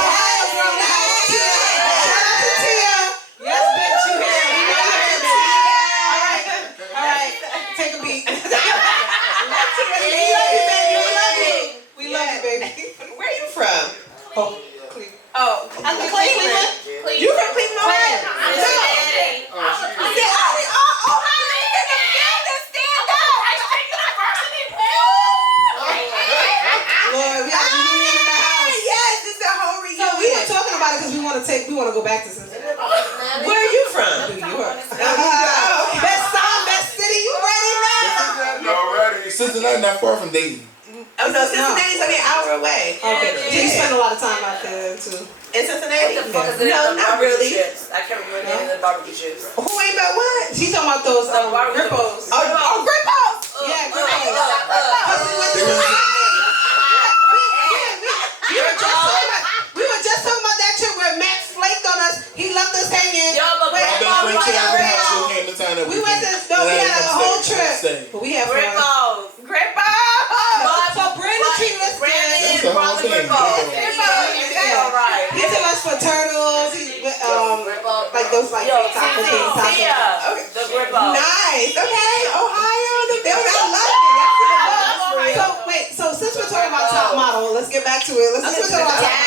Ohio, bro. Shout out to Tia. Yes, bitch, you here. We know you here, bitch. All right. Take a beat. We love you, baby. We love you, baby. Where are you from? Oh, Cleveland. Oh, I'm from Cleveland. You from Cleveland, Ohio? Lord, we have a reunion in the house. Yes, it's a whole reunion. So we were talking about it because we want to go back to Cincinnati. Where are you from? New York. Best song, best city. You ready now? Already. Cincinnati not far from Dayton. Oh no, Cincinnati's only an hour away. Okay. Do you spend a lot of time out there too? In Cincinnati? What the fuck is it? No, not really. Chips. I can't remember the name of the barbecue chips. Who ain't about what? She's talking about those Grippos. Oh, Grippos! Yeah, Grippos. We were just talking about that trip where Max flaked on us. He left us hanging. Yo, but My best friend Chad Grippos. came to town that We went to we had a whole trip. But we had fun. Grippos. Grippos! So Brandon treated us good. That's the whole thing. He took us for turtles. Like those like taco things. The Grippos. Nice. Okay. Ohio, the building. I love it. So wait, so since we're talking about top model, let's get back to it. Let's talk about top model.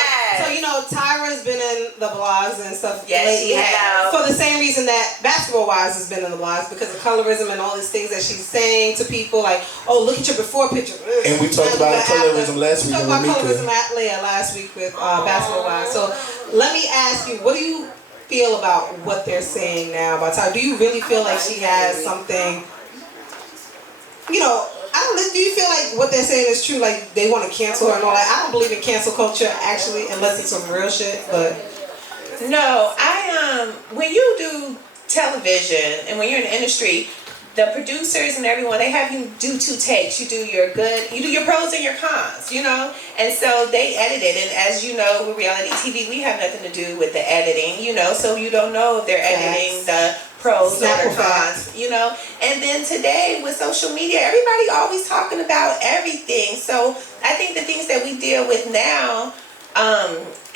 So Tyra's been in the blogs and stuff lately. Yes, she has. For the same reason that Basketball Wives has been in the blogs because of colorism and all these things that she's saying to people like, oh, look at your before picture. And we talked about colorism last week. We talked about colorism last week with Basketball Wives. So let me ask you, what do you feel about what they're saying now about Tyra? Do you really feel like she has something? You know, I don't know. Do you feel like what they're saying is true? Like they want to cancel her and all that? I don't believe in cancel culture actually, unless it's some real shit. But no, when you do television and when you're in the industry, the producers and everyone, they have you do 2 takes. You do your pros and your cons, you know? And so they edit it. And as you know, with reality TV, we have nothing to do with the editing, you know? So you don't know if they're editing the pros or the cons, you know? And then today with social media, everybody always talking about everything. So I think the things that we deal with now,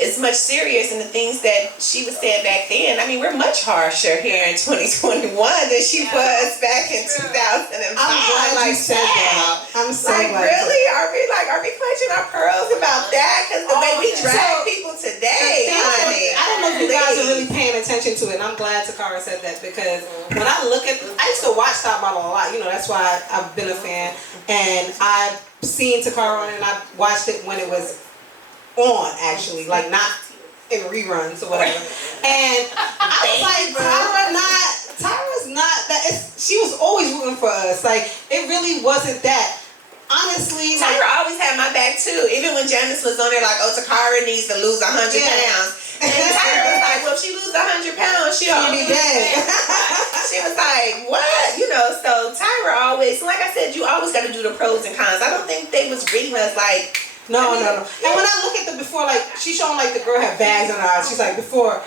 is much serious, and the things that she was saying back then, I mean, we're much harsher here in 2021 than she was back in 2005. I'm glad you said that. I'm so glad. Really? Are we clutching our pearls about that? Because the way we drag people today, honey. I don't know if you guys are really paying attention to it, and I'm glad Tocarra said that, because when I look at, I used to watch Top Model a lot, you know, that's why I've been a fan, and I've seen Tocarra on it, and I watched it when it was on, actually, like not in reruns or whatever. And I was like, Tyra's not that. She was always rooting for us. Like, it really wasn't that. Honestly, Tyra always had my back too. Even when Janice was on there, like, oh, Tocarra needs to lose 100 pounds. And Tyra was like, well, if she loses 100 pounds, she'll be dead. She was like, what? You know, so Tyra always, like I said, you always got to do the pros and cons. I don't think they was reading us like, No. And when I look at the before, like, she's showing like the girl had bags in her eyes. She's like, before.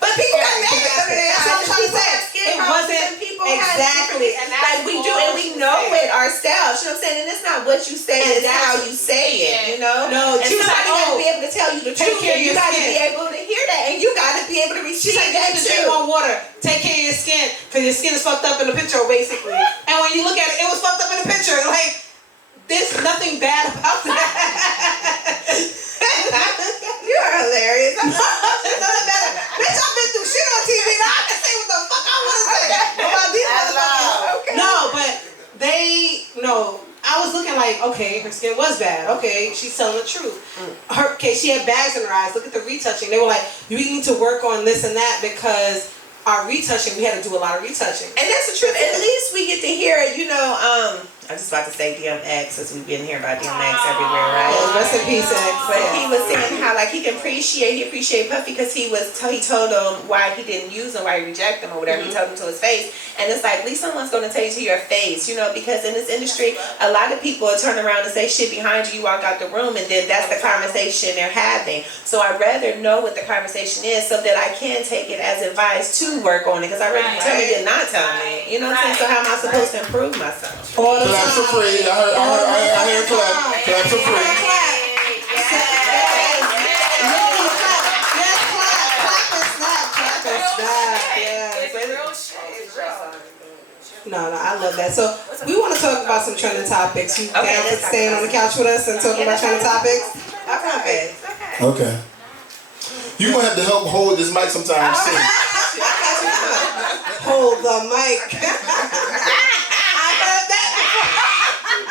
But people got bags under their eyes. That's what I'm trying to say. It wasn't exactly. And like we do, and we know it ourselves. You know what I'm saying? And it's not what you say, it's how you say it. You know? No, and somebody got to be able to tell you the truth. You got to be able to hear that, and you got to be able to receive that too. Drink more water. Take care of your skin, because your skin is fucked up in the picture, basically. And when you look at it, it was fucked up in the picture. Like, there's nothing bad about that. You are hilarious. There's nothing bad. Bitch, I've been through shit on TV. Now I can say what the fuck I want to say about these motherfuckers. Okay. No, but I was looking like, okay, her skin was bad. Okay, she's telling the truth. She had bags in her eyes. Look at the retouching. They were like, we need to work on this and that, because our retouching, we had to do a lot of retouching. And that's the truth. At least we get to hear it, you know, I was just about to say DMX, as we've been hearing about DMX everywhere, right? Rest in peace, X. But he was saying how, like, he appreciate Puffy because he told him why he didn't use him, why he rejected him or whatever. He told him to his face. And it's like, at least someone's going to tell you to your face, you know, because in this industry, a lot of people turn around and say shit behind you, you walk out the room, and then that's the conversation they're having. So I'd rather know what the conversation is so that I can take it as advice to work on it, because I'd rather you tell me than not tell me. You know what I'm saying? So how am I supposed to improve myself? Clap for free. I heard clap. Clap for free. No, I love that. So we want to talk about some trending topics. You down to staying on the couch with us and talking about trending topics? Okay. You're going to have to help hold this mic sometimes too. Hold the mic. I heard that before.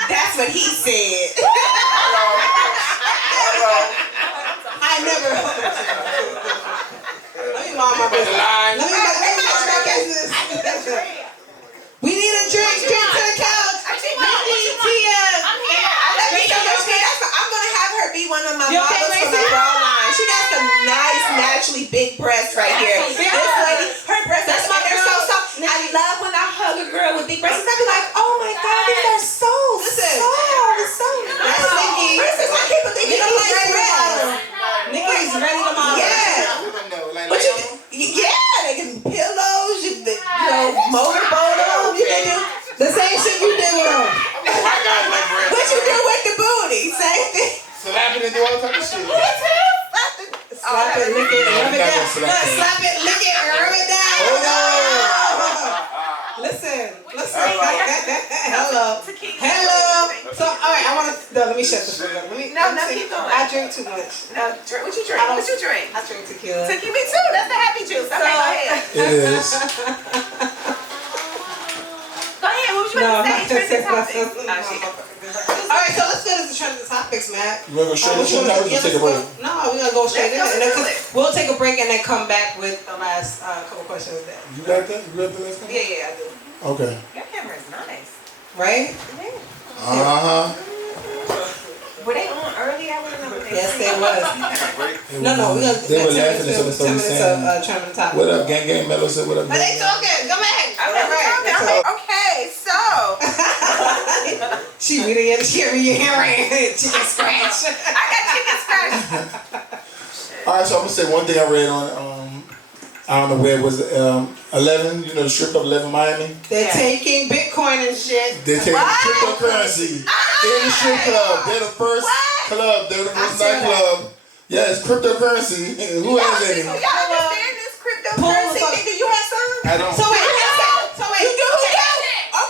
That's what he said. I never heard that. Let me mind my business. Let me mind my business. We need a drink. Drink to the couch. I'm going to have her be one of my models for my bra line. She got some nice, naturally big breasts right here. This lady, her breasts, that's my girl. So soft. I love when I hug a girl with big breasts. I be like, oh my God, these are so soft. That's Nikki. I can't believe Nikki's ready to model. Nikki's ready to model. Yeah. But they can pillows, you know, motorboat them. You can do the same shit you did with them. What you do with the booty? Same thing. Slap it and do all type of shit. Slap it, lick it, rub it down. Slap it, lick it, rub it down. Listen. Hello. So, all right, I want to. No, let me shut this up. No, keep going. I drink too much. No, what you drink? I drink tequila. Me too. That's the happy juice. Okay, go ahead. It is. Go ahead. What was you about to say? Trending topics. All right, so let's finish the to trending topics, Matt. You want to go straight to trending topics or take a break? No, we're going to go straight in. And then, we'll take a break and then come back with the last couple questions there. You got that? You got the last one? Yeah, I do. Okay. Your camera is nice. Right? Were they on early? I wouldn't know. Yes, they was. No, we got They were laughing at some 10 minutes of trending topics. What up, gang? Mello said, what up, But gang? they talking. Go back. Okay, so. She really in the hair. Chicken scratch. I got chicken scratch. All right, so I'm gonna say one thing I read on the web was 11. You know the strip club 11 Miami. They're taking Bitcoin and shit. They're taking cryptocurrency in the strip club. They're the first club. They're the first nightclub. Yeah, it's cryptocurrency. Who has any? Y'all understand this cryptocurrency? Nigga, you have some? I don't. So wait. You do? Okay,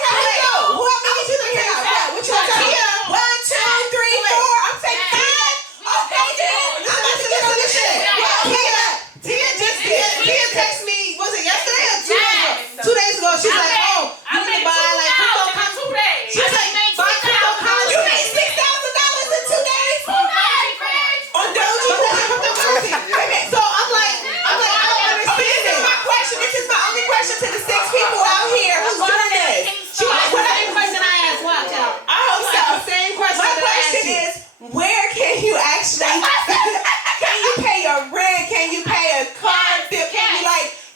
let's go. What you want to hear? 1, 2, 3, 4. I'm taking 5. Okay, then. I'm about to get on this shit. Tia text me, was it yesterday or 2 days ago? 2 days ago, she's like, you need to buy like cryptocurrency. She's like, buy cryptocurrency. You made $6,000 in 2 days? On Dogecoin. Okay, so I'm like, I don't understand This is my question. This is my only question to the 6 people out here who's doing this. Same question I asked. Watch out. I hope so. Same question. My question is, where can you actually, can you pay your rent? Can you pay a car bill?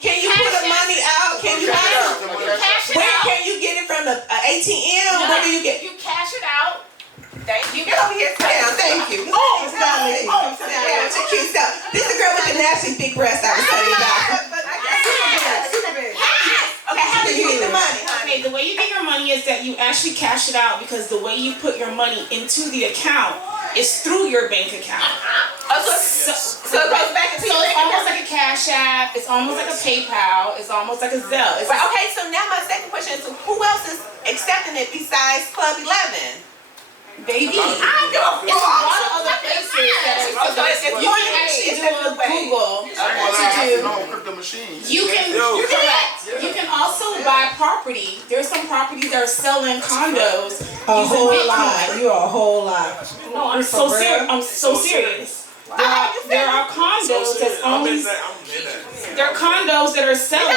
Can you put the money out? Can you where can you get it from the ATM? Where do you get? You cash it out. Thank you. Get over here, sit down. Thank you. Oh, sit down with your cute stuff. This is the girl with the nasty big breasts I was telling you about. Okay, how do you get the money? Okay, the way you get your money is that you actually cash it out because the way you put your money into the account is through your bank account. So it goes back into So your it's bank almost account? like a Cash App, it's almost like a PayPal, it's almost like a Zelle. It's Right, okay, so now my second question is, who else is accepting it besides Club 11? baby. I don't give a fuck. It's a lot of other places that are accepting it. You can actually do a Google crypto machines. You can correct. You can also buy property. There's some properties that are selling condos A using whole Bitcoin. lot. You are a whole lot. No, I'm so serious. I'm so serious. There are condos that's only there are condos that are selling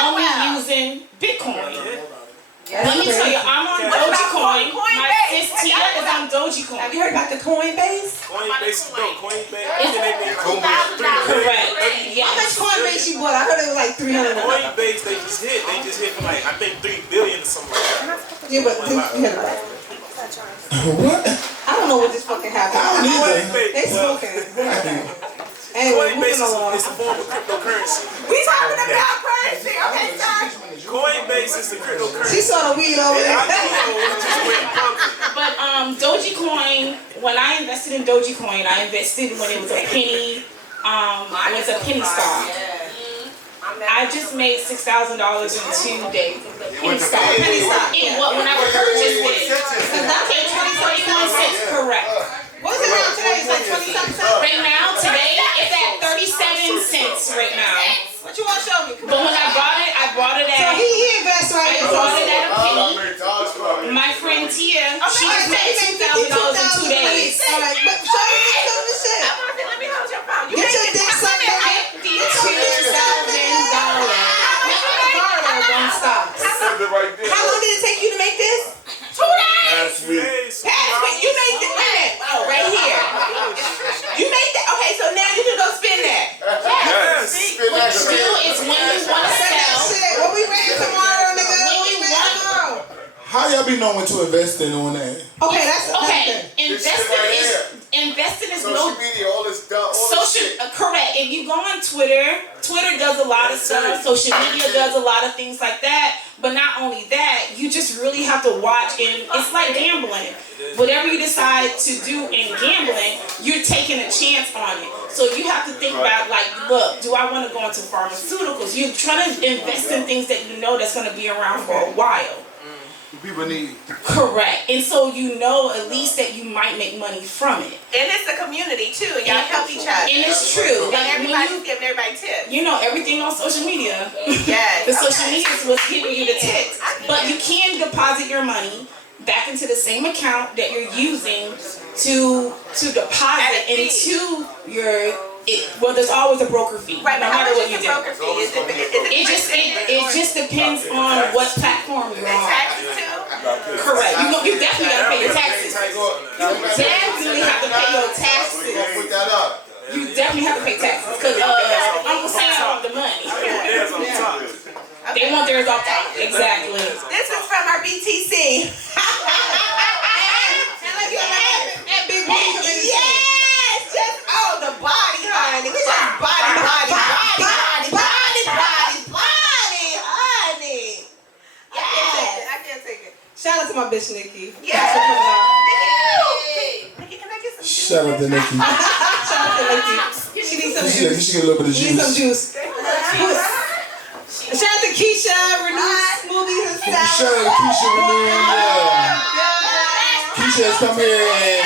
only using Bitcoin. Let me tell you, I'm on Dogecoin. My sis Tia is on Dogecoin. Have you heard about the Coinbase? Coinbase. Correct. How much Yes. Coinbase you bought? I heard it was like 300. Coinbase, they just hit for like, I think 3 billion or something like that. Yeah, but you heard about it. What? I don't know what just fucking happened. I don't either. They smoking. Anyway, moving along. It's a form of cryptocurrency. We talking about currency. Okay, Josh. Coinbase is the cryptocurrency. She saw the weed over I there. know, it just went public. But Dogecoin, when I invested in Dogecoin, I invested when it was a penny. When it's a penny stock. I just made $6,000 in 2 days. Penny stock. When I purchased it. It's 41 cents. Correct. What's it now today? It's like 20-something cents? Right now, today, it's at 37 cents right now. What you want to show me? But when I bought it So at, he invests right I here. bought it at a penny. My friend Tia, she just made $2,000 in 2 days. Alright, but show me the shit. Let me hold your phone. Get your dick sucked back. $52,000. Don't stop. How long did it take you to make this? 2 days. You made this. Oh, right here. You made that. Okay, so now you can go spend that. Yes. What you do is when you want to sell, What we ready tomorrow, nigga? When What we you ready want- tomorrow? How y'all be knowing to invest in on that? Okay, that's okay, investing is no media, all this social. Correct. If you go on Twitter does a lot of stuff. Social media does a lot of things like that. But not only that, you just really have to watch, and it's like gambling. Whatever you decide to do in gambling, you're taking a chance on it. So you have to think about, like, look, do I want to go into pharmaceuticals? You're trying to invest in things that you know that's going to be around for a while. People need. Correct. And so you know at least that you might make money from it. And it's a community too, and y'all help each other. And it's true. And Like, everybody's giving everybody tips. you know, everything on social media. Yes. The social media is what's giving you the tips. But you can deposit your money. back into the same account that you're using to deposit into your. Well, there's always a broker fee, Right, no but how matter much what is you the do. broker fee? It just depends on what platform you're on. Taxes too? Correct. You definitely gotta pay your taxes. You definitely have to pay your taxes. Put that up. You definitely have to pay taxes because Uncle Sam want the money. They want theirs off top. Exactly. This is from our BTC. Yes, just the body, honey. We just body, honey. Yes. I can't take it. Shout out to my bitch Nikki. Yes. Nikki, can I get some juice? Shout out to Nikki. Shout out to Nikki. She needs some She juice. get a little bit of She needs some juice. juice. Shout out to Keisha, Renewed Smoothies and Salads. Shout out to Keisha Renewed. Yeah. Keisha has come here and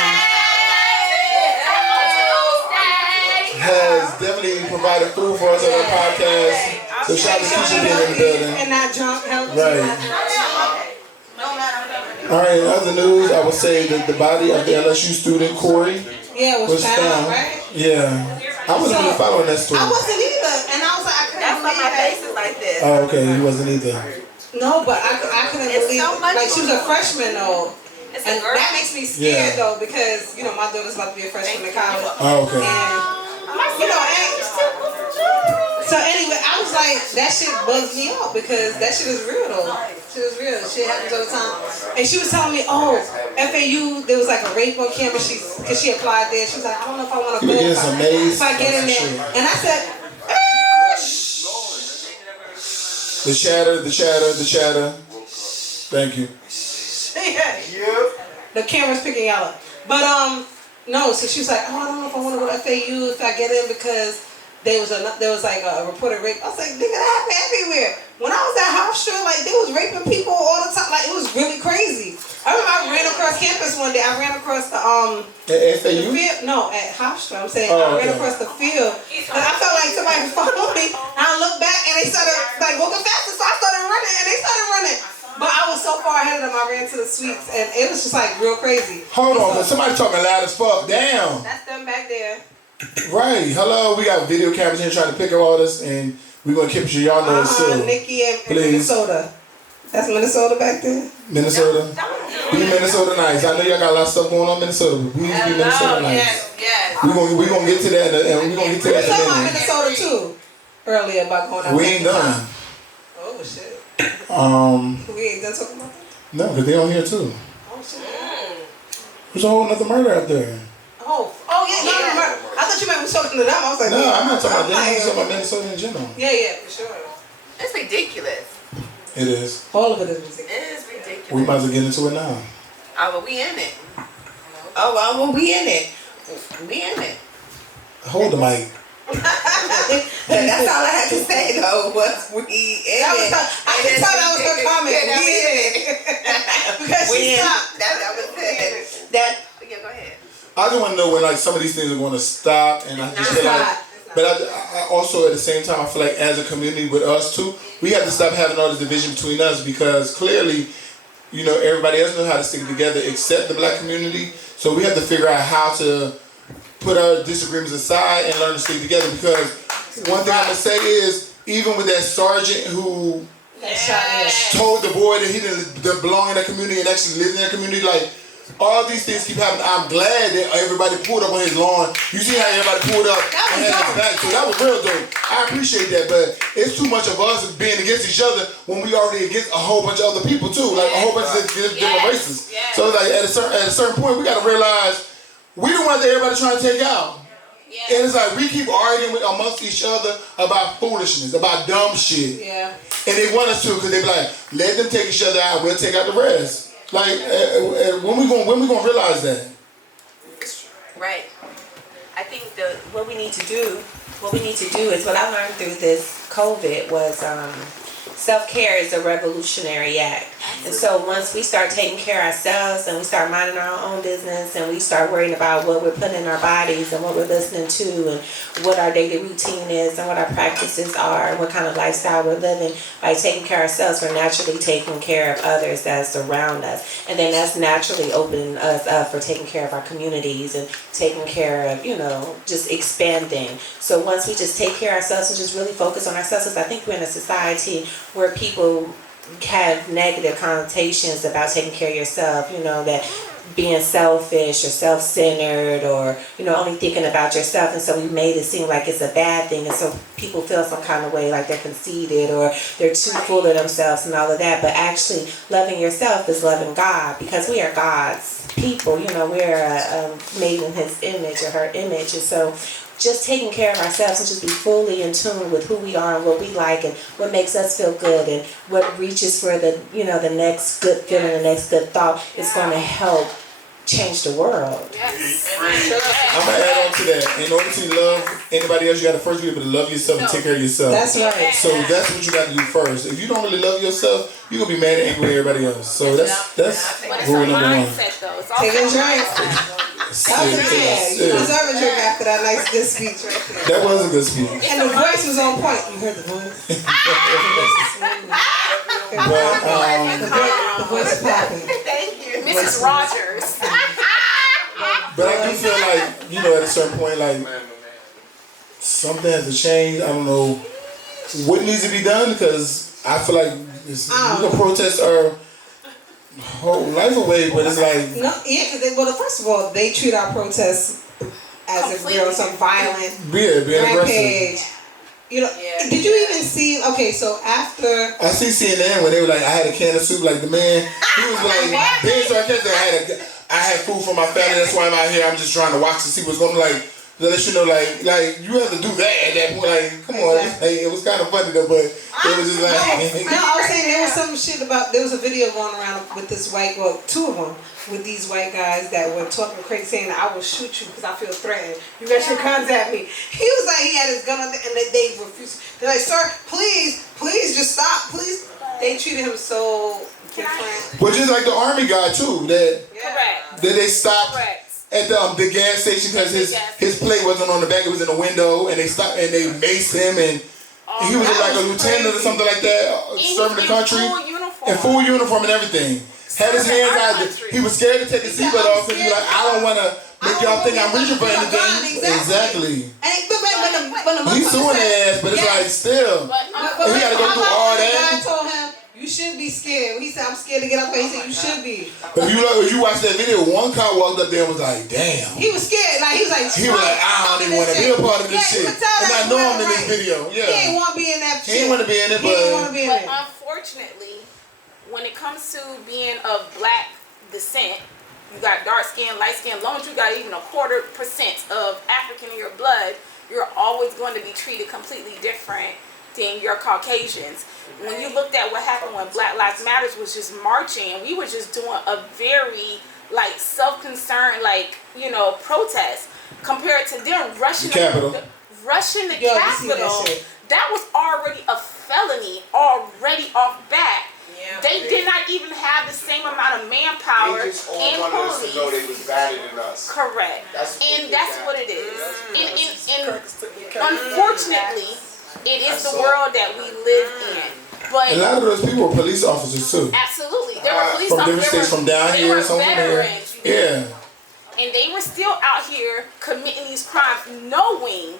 has definitely provided food for us on our podcast. So shout out to Keisha being in the building. And not drunk, healthy. Right. All right, in other news, I would say that the body of the LSU student, Corey, was found, right? Yeah. I wasn't really following that story. I wasn't either. And I was like, I couldn't That's why believe my face is like this. Oh, okay, he wasn't either. No, but I couldn't It's believe so much like she was a going on. freshman though. It's And a girl. that makes me scared Yeah. though because, my daughter's about to be a freshman in college. Oh, okay. And, so anyway, I was like, that shit bugs me out because that shit is real though. Shit is real. Shit happens all the time. And she was telling me, FAU, there was like a rape on campus. Cause she applied there. She was like, I don't know if I want to go. If I get in there. And I said, The chatter. Thank you. The camera's picking y'all up. But no, so she was like, I don't know if I want to go to FAU if I get in because there was like a reported rape. I was like, nigga, that happened everywhere. When I was at Hofstra, like they was raping people all the time. Like it was really crazy. I remember I ran across campus one day. I ran across the At FAU? field. No, at Hofstra. I'm saying Oh, I ran okay. across the field. And I felt like somebody was following me. And I looked back and they started like walking faster. So I started running and they started running. But I was so far ahead of them, I ran to the suites and it was just like real crazy. Hold on, cause somebody talking loud as fuck. Damn. That's them back there. Right. Hello, we got video cameras here trying to pick up all this, and we're gonna keep sure y'all know it's still. Nikki and Please. Minnesota. That's Minnesota back there. Minnesota. We Minnesota nice. I know y'all got a lot of stuff going on in Minnesota, but we used to be Minnesota nice. Yes. We gonna get to that, and we gonna get to We that were talking in a about minute. Minnesota too earlier about going out. We ain't done. Oh shit. We ain't done talking about that. No, cause they on here too. Oh shit. There's a whole nother murder out there. Oh yeah. No, I thought you meant we was talking to them. I was like, No, I'm not talking about them. I'm like, talking about Minnesota in general. Yeah, for sure. It's ridiculous. It is. All of it is ridiculous. It is ridiculous. We might as well get into it now. Oh, but we in it. Oh, well, we in it. We in it. Hold the mic. That's all I had to say though was we in it. I can tell that was her comment. Yeah, We in it. Because she stopped. That was it. Yeah, go ahead. I just want to know when like some of these things are going to stop, and I just feel like. But I also at the same time I feel like as a community with us too, we have to stop having all this division between us because clearly, everybody else knows how to stick together except the black community. So we have to figure out how to put our disagreements aside and learn to stick together. Because one thing I'm gonna say is even with that sergeant who told the boy that he didn't belong in that community and actually lives in that community, like. All these things keep happening. I'm glad that everybody pulled up on his lawn. You see how everybody pulled up and had his back. So that was real dope. I appreciate that, but it's too much of us being against each other when we already against a whole bunch of other people too, like a whole bunch of different races. So like at a certain point, we got to realize we the ones that everybody trying to take out. And it's like we keep arguing amongst each other about foolishness, about dumb shit. Yeah. And they want us to because they be like, let them take each other out. We'll take out the rest. Like, when we gonna realize that? Right. I think what we need to do is what I learned through this COVID was self-care is a revolutionary act. And so once we start taking care of ourselves and we start minding our own business and we start worrying about what we're putting in our bodies and what we're listening to and what our daily routine is and what our practices are and what kind of lifestyle we're living, by taking care of ourselves, we're naturally taking care of others that's around us. And then that's naturally opening us up for taking care of our communities and taking care of, just expanding. So once we just take care of ourselves and just really focus on ourselves, because I think we're in a society where people have negative connotations about taking care of yourself, that being selfish or self-centered or, only thinking about yourself. And so we made it seem like it's a bad thing. And so people feel some kind of way like they're conceited or they're too full of themselves and all of that. But actually loving yourself is loving God, because we are God's people. We're made in his image or her image. And so just taking care of ourselves and just be fully in tune with who we are and what we like and what makes us feel good and what reaches for the, the next good feeling, the next good thought is going to help change the world. Yes. I'm going to add on to that. In order to love anybody else, you got to first be able to love yourself and take care of yourself. That's right. So that's what you got to do first. If you don't really love yourself, you're going to be mad and angry with everybody else. So that's rule number one. Take a drink. That was a man. You deserve a drink after that nice good speech right there. That was a good speech. And the voice was on point. You heard the voice? The voice is popping. Thank you. Mrs. Rogers. But I do feel like, at a certain point, something has to change. I don't know what needs to be done, because I feel like protests are whole life away, but it's like first of all, they treat our protests as if we're some violent being rampage. aggressive. Did you even see? Okay, so after I see CNN when they were like, I had a can of soup. Like the man, he was like, being sarcastic. I had food for my family. That's why I'm out here. I'm just trying to watch to see what's going on. To let you know, like you have to do that at that point. Come on, it was kind of funny though, but it was just like. No, I was saying there was some shit about. There was a video going around with this two of them, with these white guys that were talking crazy, saying I will shoot you because I feel threatened. You got your guns at me. He was like, he had his gun on there, and they refused. They're like, sir, please, just stop, please. They treated him so different. But just like the army guy too, that they stopped. Correct. At the gas station because his plate wasn't on the back, it was in the window, and they stopped and they maced him, and he was like a lieutenant or something like that, serving the country in full uniform and everything. Had his hands out. He was scared to take his seatbelt off because he was like, I don't want to make y'all think I'm reaching for anything. Exactly. He's suing their ass, but it's like still, he got to go through all that. I told him, you should be scared. He said, I'm scared to get up there. He said, you should be. But if you watch that video, one cop walked up there and was like, damn. He was scared. He was like, I don't even want to be a part of this shit. And I know I'm in this video. Yeah. He ain't want to be in that shit. He ain't want to be in it, but unfortunately, when it comes to being of black descent, you got dark skin, light skin, as long as you got even 0.25% of African in your blood, you're always going to be treated completely different than your Caucasians. When you looked at what happened when Black Lives Matter was just marching, and we were just doing a very self-concerned protest compared to them rushing the Capitol. That was already a felony already off bat. Yeah, they did not even have the same amount of manpower and police. They was badder than us. Correct. That's what it is. Unfortunately, it is the world that we live in. But a lot of those people were police officers too. Absolutely, there were police from officers. Different states, from down here, some from there. Yeah. And they were still out here committing these crimes, knowing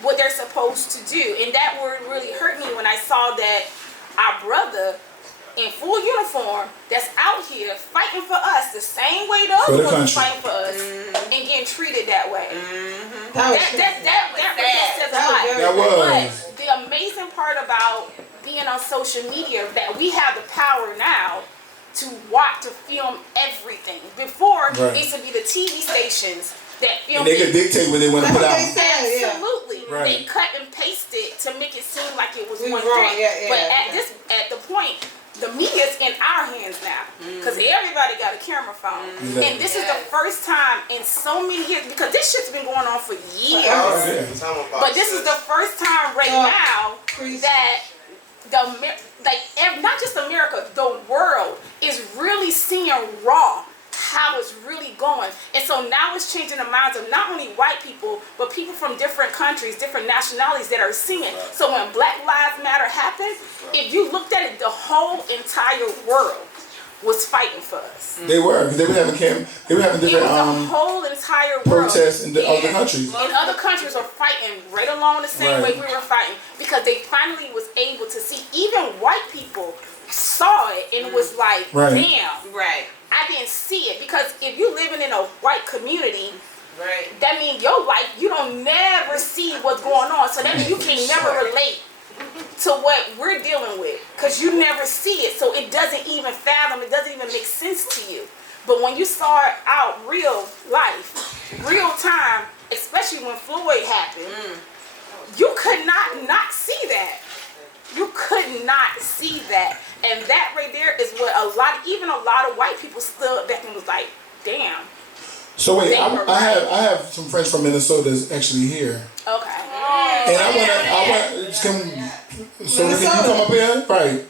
what they're supposed to do. And that word really hurt me when I saw that our brother in full uniform that's out here fighting for us the same way the other ones fighting for us and getting treated that way. That says a lot. But the amazing part about being on social media is that we have the power now to watch, to film everything. Before, it used to be the TV stations that film. And they could dictate what they want to put out. Absolutely. Right. They cut and pasted to make it seem like it was one thing. But at the point, the media's in our hands now, because everybody got a camera phone. And this is the first time in so many years, because this shit's been going on for years. But this is the first time right now that not just America, the world is really seeing raw how it's really going. And so now it's changing the minds of not only white people, but people from different countries, different nationalities that are seeing. So when Black Lives Matter happened, if you looked at it, the whole entire world was fighting for us. They were, because they were having different the whole entire world. protests in other countries. And other countries are fighting right along the same way we were fighting, because they finally was able to see. Even white people saw it and was like, damn, I didn't see it. Because if you living in a white community, that means your life, you don't never see what's going on. So that means you can never relate to what we're dealing with, because you never see it. So it doesn't even fathom, it doesn't even make sense to you. But when you saw it out real life, real time, especially when Floyd happened, you could not see that. You could not see that. And that right there is what a lot of white people stood back and was like, damn. So wait, I have some friends from Minnesota that's actually here. Okay. And I want so can you come up here? Right.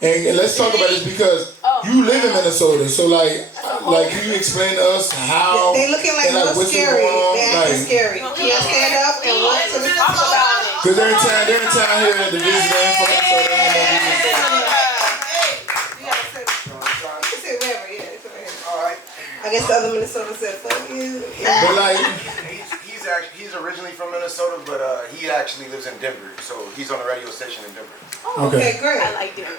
And let's talk about this, because you live in Minnesota. So can you explain to us how they looking like real scary. They're acting scary. Can you stand up and walk to the talk about it? Because they're in town here at the Disneyland from Minnesota. You can sit wherever, it's over here. Alright. I guess the other Minnesota said fuck you. But he's originally from Minnesota, but he actually lives in Denver, so he's on a radio station in Denver. Oh, okay, great. I like Denver.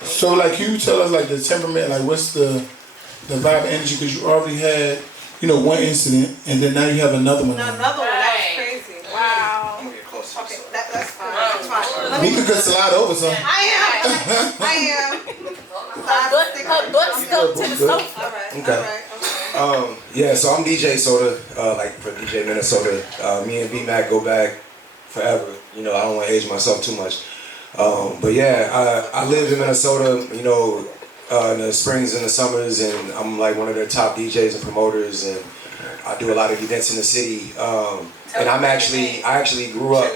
So can you tell us the temperament, what's the vibe and energy, because you already had, one incident, and then now you have another one. Another one, that was crazy. Wow. I'm gonna get closer. Okay, that's fine. That's fine. Meeka could slide over some. I am. Her butt stuck to the sofa. Okay. Yeah, so I'm DJ Soda, for DJ Minnesota. Me and B-Mac go back forever. I don't want to age myself too much. But yeah, I lived in Minnesota, in the springs and the summers, and I'm one of their top DJs and promoters, and I do a lot of events in the city. And I actually grew up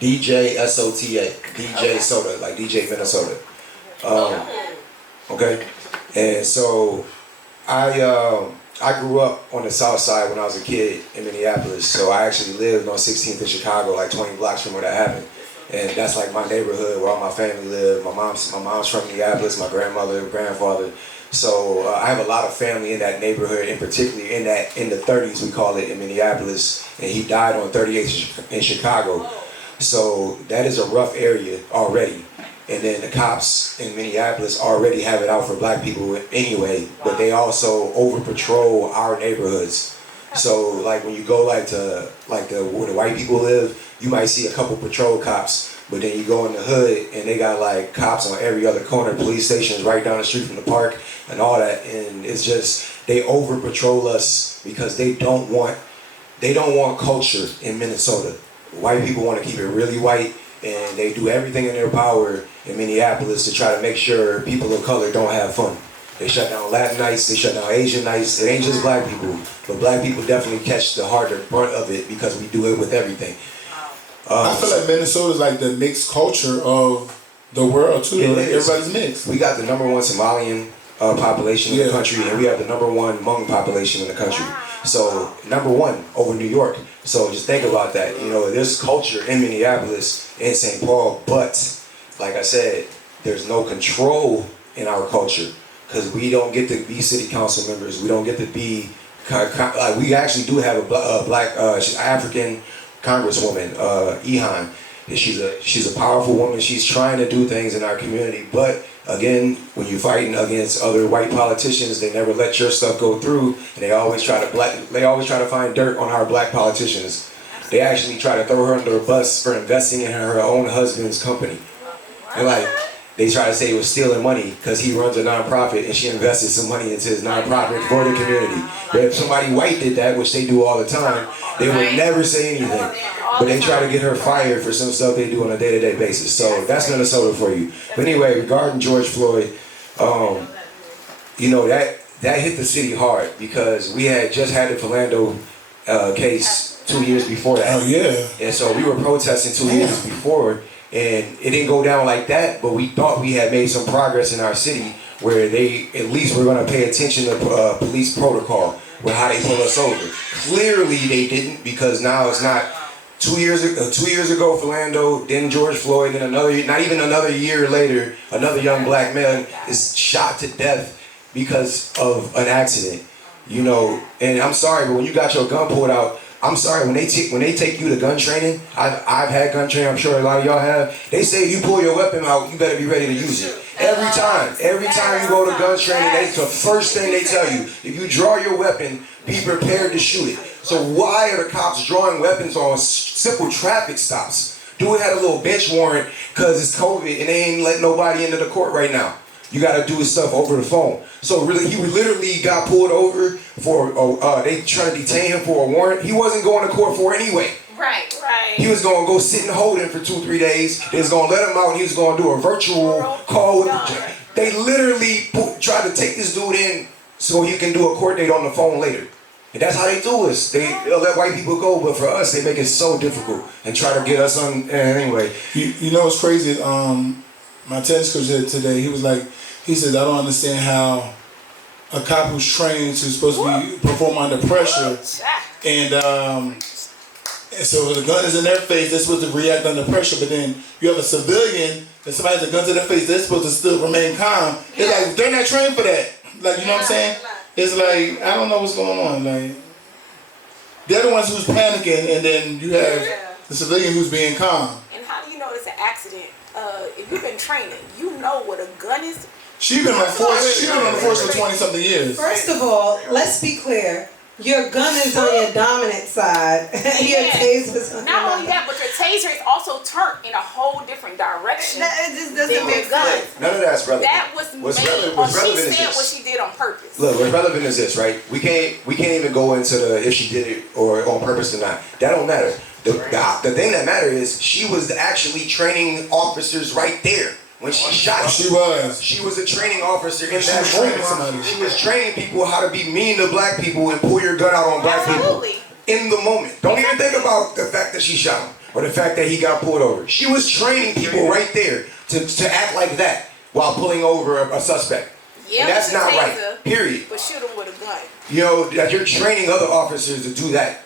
DJ SOTA, DJ Soda, DJ Minnesota. Okay, and so I grew up on the south side when I was a kid in Minneapolis, so I actually lived on 16th in Chicago, 20 blocks from where that happened. And that's my neighborhood where all my family live. My mom's from Minneapolis, my grandfather. So I have a lot of family in that neighborhood, and particularly in the 30s, we call it, in Minneapolis. And he died on 38th in Chicago. So that is a rough area already. And then the cops in Minneapolis already have it out for black people anyway, but they also over patrol our neighborhoods. So when you go to where the white people live, you might see a couple patrol cops, but then you go in the hood and they got cops on every other corner, police stations right down the street from the park and all that. And it's just, they over patrol us because they don't want culture in Minnesota. White people want to keep it really white, and they do everything in their power in Minneapolis to try to make sure people of color don't have fun. They shut down Latin nights, they shut down Asian nights. It ain't just black people, but black people definitely catch the harder brunt of it because we do it with everything. I feel like Minnesota's the mixed culture of the world too. Everybody's mixed. We got the #1 Somalian population in the country, and we have the #1 Hmong population in the country. So #1 over New York. So just think about that. There's culture in Minneapolis, in St. Paul, but like I said, there's no control in our culture because we don't get to be city council members. We don't get to be we actually do have a black African Congresswoman, Ihan. She's a powerful woman. She's trying to do things in our community, but again, when you're fighting against other white politicians, they never let your stuff go through, and they always try to find dirt on our black politicians. They actually try to throw her under a bus for investing in her own husband's company. And they try to say he was stealing money because he runs a nonprofit and she invested some money into his nonprofit for the community. But if somebody white did that, which they do all the time, they would never say anything. But they try to get her fired for some stuff they do on a day-to-day basis. So that's Minnesota for you. But anyway, regarding George Floyd, that hit the city hard because we had just had the Philando case 2 years before that. Oh yeah. And so we were protesting 2 years before, And it didn't go down like that, but we thought we had made some progress in our city where they at least were going to pay attention to police protocol with how they pull us over. Clearly they didn't, because now it's not 2 years ago Philando, then George Floyd, then not even another year later, another young black man is shot to death because of an accident. You know, and I'm sorry, but when you got your gun pulled out, I'm sorry, when they take you to gun training, I've had gun training, I'm sure a lot of y'all have, they say if you pull your weapon out, you better be ready to use it. Every time you go to gun training, that's the first thing they tell you. If you draw your weapon, be prepared to shoot it. So why are the cops drawing weapons on simple traffic stops? Dude had a little bench warrant because it's COVID and they ain't letting nobody into the court right now. You gotta do his stuff over the phone. So really, he literally got pulled over for, they trying to detain him for a warrant. He wasn't going to court for anyway. Right. He was gonna go sit and hold him for 2-3 days. They was gonna let him out and he was gonna do a virtual call with They literally tried to take this dude in so he can do a court date on the phone later. And that's how they do us. They'll let white people go, but for us, they make it so difficult and try to get us on, anyway. You know what's crazy? My tennis coach said today, he said, I don't understand how a cop who's trained to supposed to perform under pressure, and so the gun is in their face, they're supposed to react under pressure, but then you have a civilian, and somebody has a gun to their face, they're supposed to still remain calm. It's like, they're not trained for that. Like, you know what I'm saying? It's like, I don't know what's going on. Like, they're the ones who's panicking, and then you have the civilian who's being calm. And how do you know it's an accident? If you've been training, you know what a gun is. She's been on the force for 20-something years. First of all, let's be clear. Your gun is on your dominant side. Your taser is on Not only that, but your taser is also turned in a whole different direction. It just doesn't make sense. None of that's relevant. That was she said what she did on purpose. Look, what's relevant is this, right? We can't even go into the if she did it or on purpose or not. That don't matter. The thing that matters is she was actually training officers right there. When she shot, she was a training officer in that moment. She was training people how to be mean to black people and pull your gun out on black people in the moment. Don't even think about the fact that she shot him or the fact that he got pulled over. She was training people right there to act like that while pulling over a suspect. Yeah, and that's not right. Period. But shoot him with a gun. You know, that you're training other officers to do that.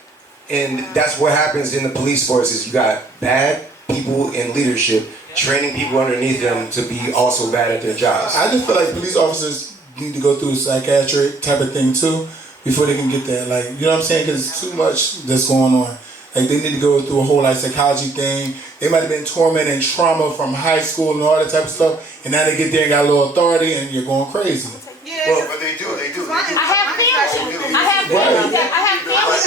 And that's what happens in the police forces. You got bad people in leadership training people underneath them to be also bad at their jobs. I just feel like police officers need to go through a psychiatric type of thing too before they can get there. Like, you know what I'm saying? Because it's too much that's going on. Like, they need to go through a whole like psychology thing. They might have been tormented and trauma from high school and all that type of stuff, and now they get there and got a little authority, and you're going crazy. Yeah, well, but they do. I have family that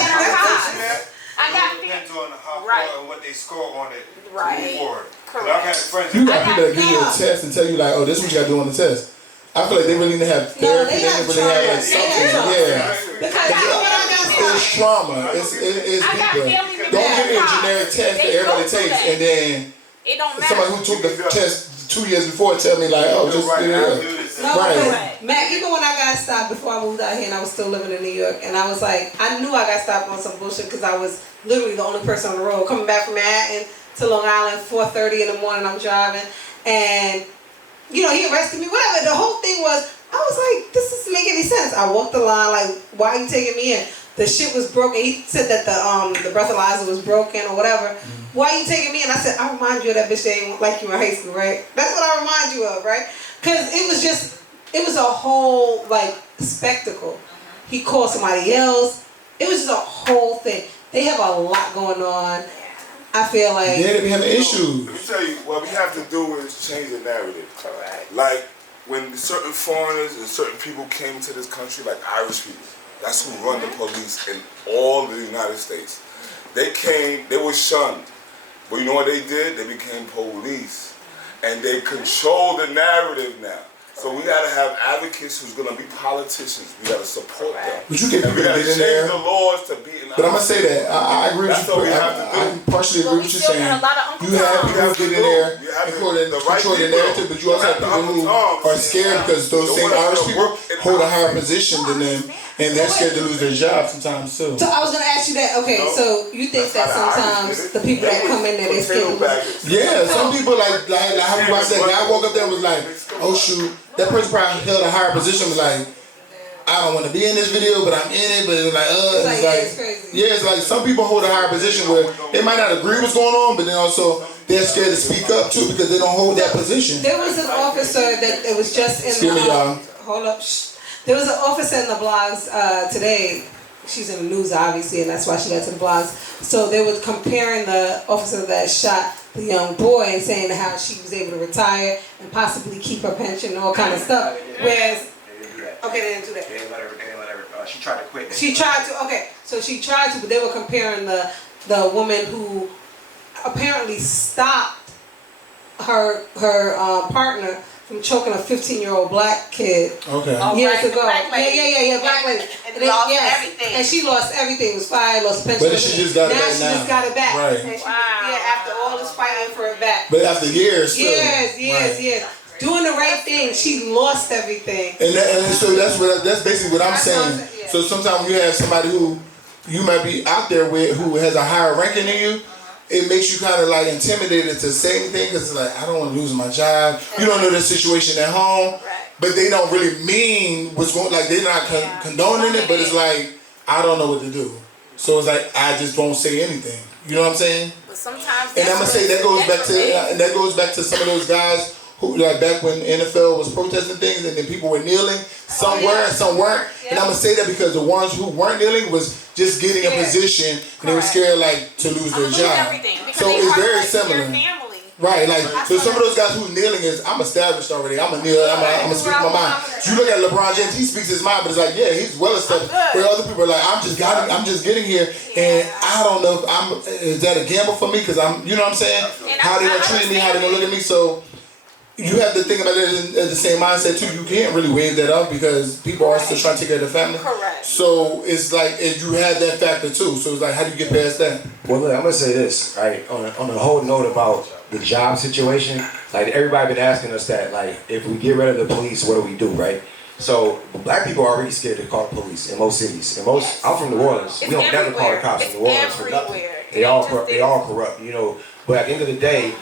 are high. I got depends on how far and what they score on it. Right. Correct. I've had friends. You got people that give you a test and tell you like, oh, this is what you got to do on the test. I feel like they really need to have therapy. They really have like something. Because it's trauma. It's deeper. Don't give me a generic test that everybody takes, and then somebody who took the test 2 years before tell me like, oh, just right. Mac, even when I got stopped before I moved out here and I was still living in New York, and I was like, I knew I got stopped on some bullshit because I was literally the only person on the road coming back from Manhattan to Long Island, 4:30 in the morning. I'm driving, and you know, he arrested me. Whatever. The whole thing was, I was like, this doesn't make any sense. I walked the line like, why are you taking me in? The shit was broken. He said that the breathalyzer was broken or whatever. Why are you taking me in? I said, I remind you of that bitch that ain't like you in high school, right? That's what I remind you of, right? Because it was a whole, like, spectacle. He called somebody else. It was just a whole thing. They have a lot going on. I feel like... Yeah, they be having issues. Let me tell you, what we have to do is change the narrative. Correct. Like, when certain foreigners and certain people came into this country, like Irish people, that's who run the police in all the United States. They came, they were shunned. But you know what they did? They became police. And they control the narrative now. So we gotta have advocates who's gonna be politicians. We gotta support them. But you get people we gotta get in change there. the laws to be in. But I'm gonna say that I agree with you. What we have to do. I partially agree with you saying. You have people who get in there and control the narrative, but you also have people who are scared because those same Irish people hold a higher position than them, And they're scared to lose their job sometimes too. So I was gonna ask you that. Okay, so you think that sometimes the people that come in there, they scared to lose? Yeah, some people like how you watch that guy walk up there and was like, oh shoot, that person probably held a higher position, was like, I don't want to be in this video, but I'm in it. But it's like, it's like some people hold a higher position where they might not agree what's going on, but then also they're scared to speak up too because they don't hold that position. There was an officer that it was just in the hold up. There was an officer in the blogs today. She's in the news, obviously, and that's why she got to the blogs. So they were comparing the officer that shot the young boy and saying how she was able to retire and possibly keep her pension and all kind of stuff. Whereas, okay, they didn't do that. They didn't let her. She tried to quit. She tried to. Okay, so she tried to, but they were comparing the woman who apparently stopped her partner from choking a 15-year-old black kid years ago. Black lady. Yeah, black lady. And lost everything. And she lost everything. It was fired, lost the pension. But she just got it back now. She just got it back. Right. And after all this fighting for it back. But after years still. Years. Doing the right thing, she lost everything. And so that's basically what I'm saying. So sometimes you have somebody who you might be out there with who has a higher ranking than you. It makes you kind of like intimidated to say anything because it's like, I don't want to lose my job. You don't know the situation at home, but they don't really mean what's going. Like they're not condoning it, but it's like I don't know what to do. So it's like I just won't say anything. You know what I'm saying? But sometimes. And I'm gonna say that goes back to some of those guys who like back when NFL was protesting things and then people were kneeling. Some were and some weren't. And I'm gonna say that because the ones who weren't kneeling was just getting a position and they were scared like to lose their job. So it's very similar. Right, like so some of those guys who's kneeling is I'm established already. I'm a kneel. I'm gonna speak my mind. So you look at LeBron James, he speaks his mind, but it's like he's well established. Where other people are like I'm just getting here, and I don't know if is that a gamble for me because I'm you know what I'm saying? How they gonna treat me? How they gonna look at me? So. You have to think about it in the same mindset too. You can't really wave that off because people are still trying to take care of their family. Correct. So it's like you have that factor too. So it's like, how do you get past that? Well, look, I'm gonna say this, right? On the whole note about the job situation, like everybody been asking us that, like, if we get rid of the police, what do we do, right? So black people are already scared to call the police in most cities. I'm from New Orleans. We don't never call the cops in New Orleans for nothing. They all corrupt, you know. But at the end of the day,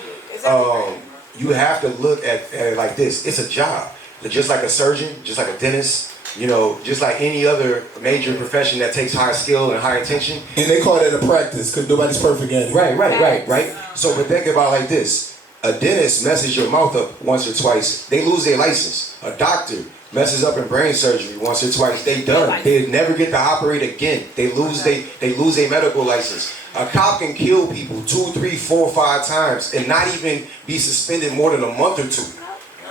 you have to look at it like this. It's a job. Just like a surgeon, just like a dentist, you know, just like any other major profession that takes high skill and high attention. And they call that a practice because nobody's perfect at it. Right. So, but think about it like this. A dentist messes your mouth up once or twice. They lose their license. A doctor messes up in brain surgery once or twice. They done. They never get to operate again. They lose their medical license. A cop can kill people 2, 3, 4, 5 times and not even be suspended more than a month or 2.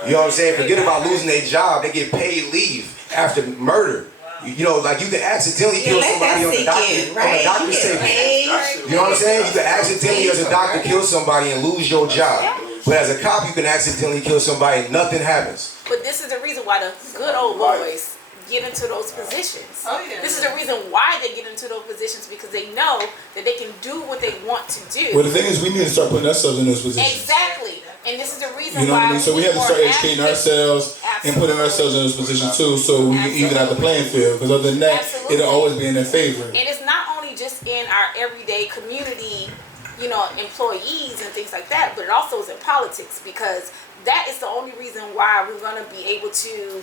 You know what I'm saying? Forget about losing their job. They get paid leave after murder. You know, like you can accidentally kill somebody on the doctor safety. You know what I'm saying? You can accidentally as a doctor kill somebody and lose your job. But as a cop, you can accidentally kill somebody and nothing happens. But this is the reason why the good old boys get into those positions. This is the reason why they get into those positions because they know that they can do what they want to do. Well, the thing is, we need to start putting ourselves in those positions. Exactly. And this is the reason you know why what I mean? So we have to start educating ourselves and putting ourselves in those positions too, so we can even out the playing field. Because other than that, it'll always be in their favor. And it's not only just in our everyday community, you know, employees and things like that, but it also is in politics because that is the only reason why we're going to be able to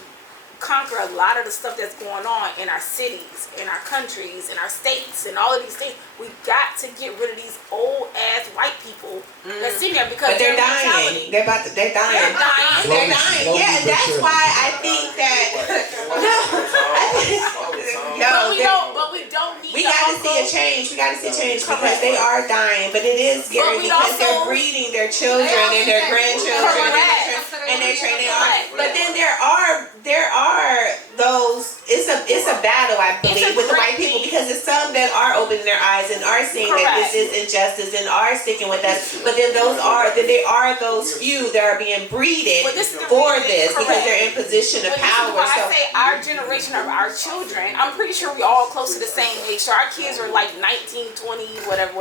conquer a lot of the stuff that's going on in our cities, in our countries, in our states, and all of these things. We got to get rid of these old ass white people that's in there because they're dying. They're dying. They're dying. Yeah, that's why I think that but we don't need. We got to see a change. We got to see a change because they are dying. But it is scary because they're breeding their children and their grandchildren and they're training on. But then there are those. It's a battle, I believe, with the white people because there's some that are opening their eyes and are seeing that this is injustice and are sticking with us. But then there are those few that are being breeded for this because they're in position of power. When I say our generation of our children, I'm pretty sure we all close to the same age. So our kids are like 19, 20, whatever.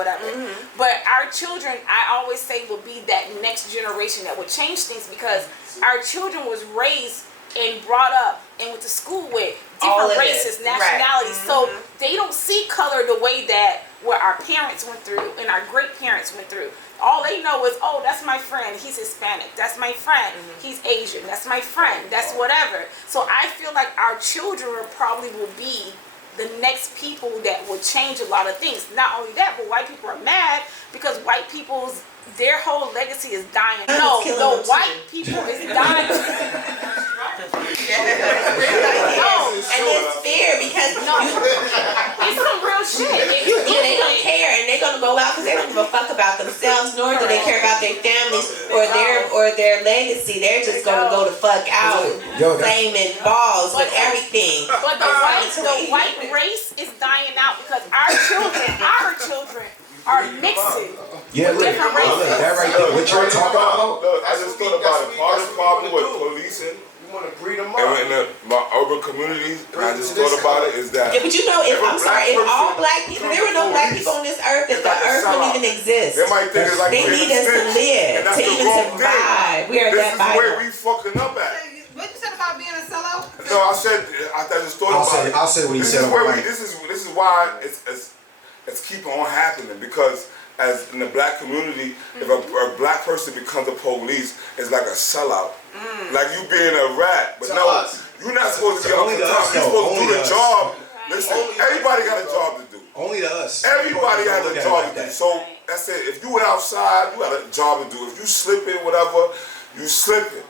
But our children, I always say, will be that next generation that will change things because our children was raised and brought up and went to school with All different of races, it. nationalities. Right. So they don't see color the way that what our parents went through and our great parents went through. All they know is, oh, that's my friend, he's Hispanic. That's my friend, he's Asian. That's my friend, that's whatever. So I feel like our children probably will be the next people that will change a lot of things. Not only that, but white people are mad because white people's, their whole legacy is dying. No, the white people is dying. And it's fair because it's some real shit. they don't care and they're gonna go out because they don't give a fuck about themselves, nor do they care about their families or their legacy. They're just gonna go the fuck out, claiming balls with everything. But the white race is dying out because our children are mixing. Yeah, look, different races. that right there. What you're talking about? Look, I just thought about it. Part of the problem with policing want to breed them up. and in my urban communities, and I just thought about it, is that Yeah, but you know, if all black people, there were no black people on this earth, if the earth wouldn't even exist. they might think it's like They need us to live, and that's to the even wrong survive. thing. We are This that is where vital. we fucking up at. What you said about being a sellout? No, I just thought about it. I'll say what he This said. is where this is why it's keep on happening, because as in the black community, if a black person becomes a police, it's like a sellout. Like you being a rat. But no, you're not supposed to get off the top. You're supposed to do the job. Listen, everybody got a job to do. Only to us. Everybody has a job to do. So that's it. If you went outside, you got a job to do. If you slipping, whatever, you slipping.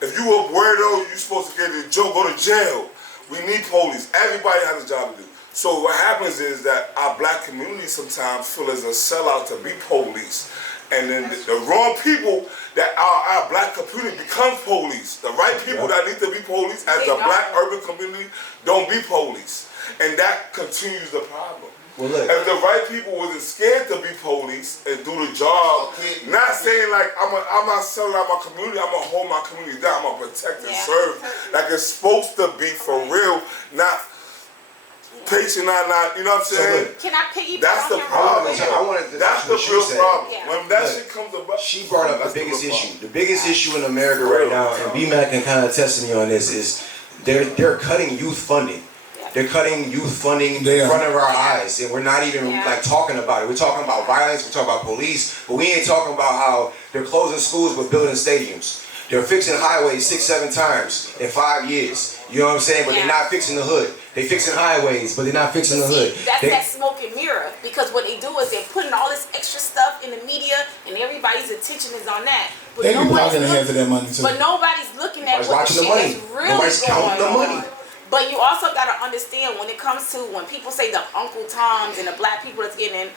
If you a weirdo, you supposed to get a joke, go to jail. We need police. Everybody has a job to do. So what happens is that our black community sometimes feel as a sellout to be police. And then the wrong people that our black community becomes police. The right people that need to be police as the black urban community don't be police. And that continues the problem. Well, look. If the right people wasn't scared to be police and do the job, not saying like I'm not selling out my community, I'm gonna hold my community down, I'm gonna protect and serve like it's supposed to be for real, not patient, not you know what I'm saying? Can I piggyback That's on the him? problem. I wanted to That's the what she real said. problem. Yeah. When that shit comes about, She brought up the biggest real issue. problem. The biggest issue in America right now, and B-Mac can kind of test me on this, is they're cutting youth funding. They're cutting youth funding in front of our eyes, and we're not even like talking about it. We're talking about violence, we're talking about police, but we ain't talking about how they're closing schools but building stadiums. They're fixing highways 6-7 times in 5 years. You know what I'm saying? But they're not fixing the hood. They fixing highways, but they're not fixing the hood. That's that smoke and mirror, because what they do is they're putting all this extra stuff in the media, and everybody's attention is on that. But They be blocking the hands of that money too. But nobody's looking at what the shit is really Nobody's counting the going on. money. But you also gotta understand when it comes to when people say the Uncle Toms and the black people that's getting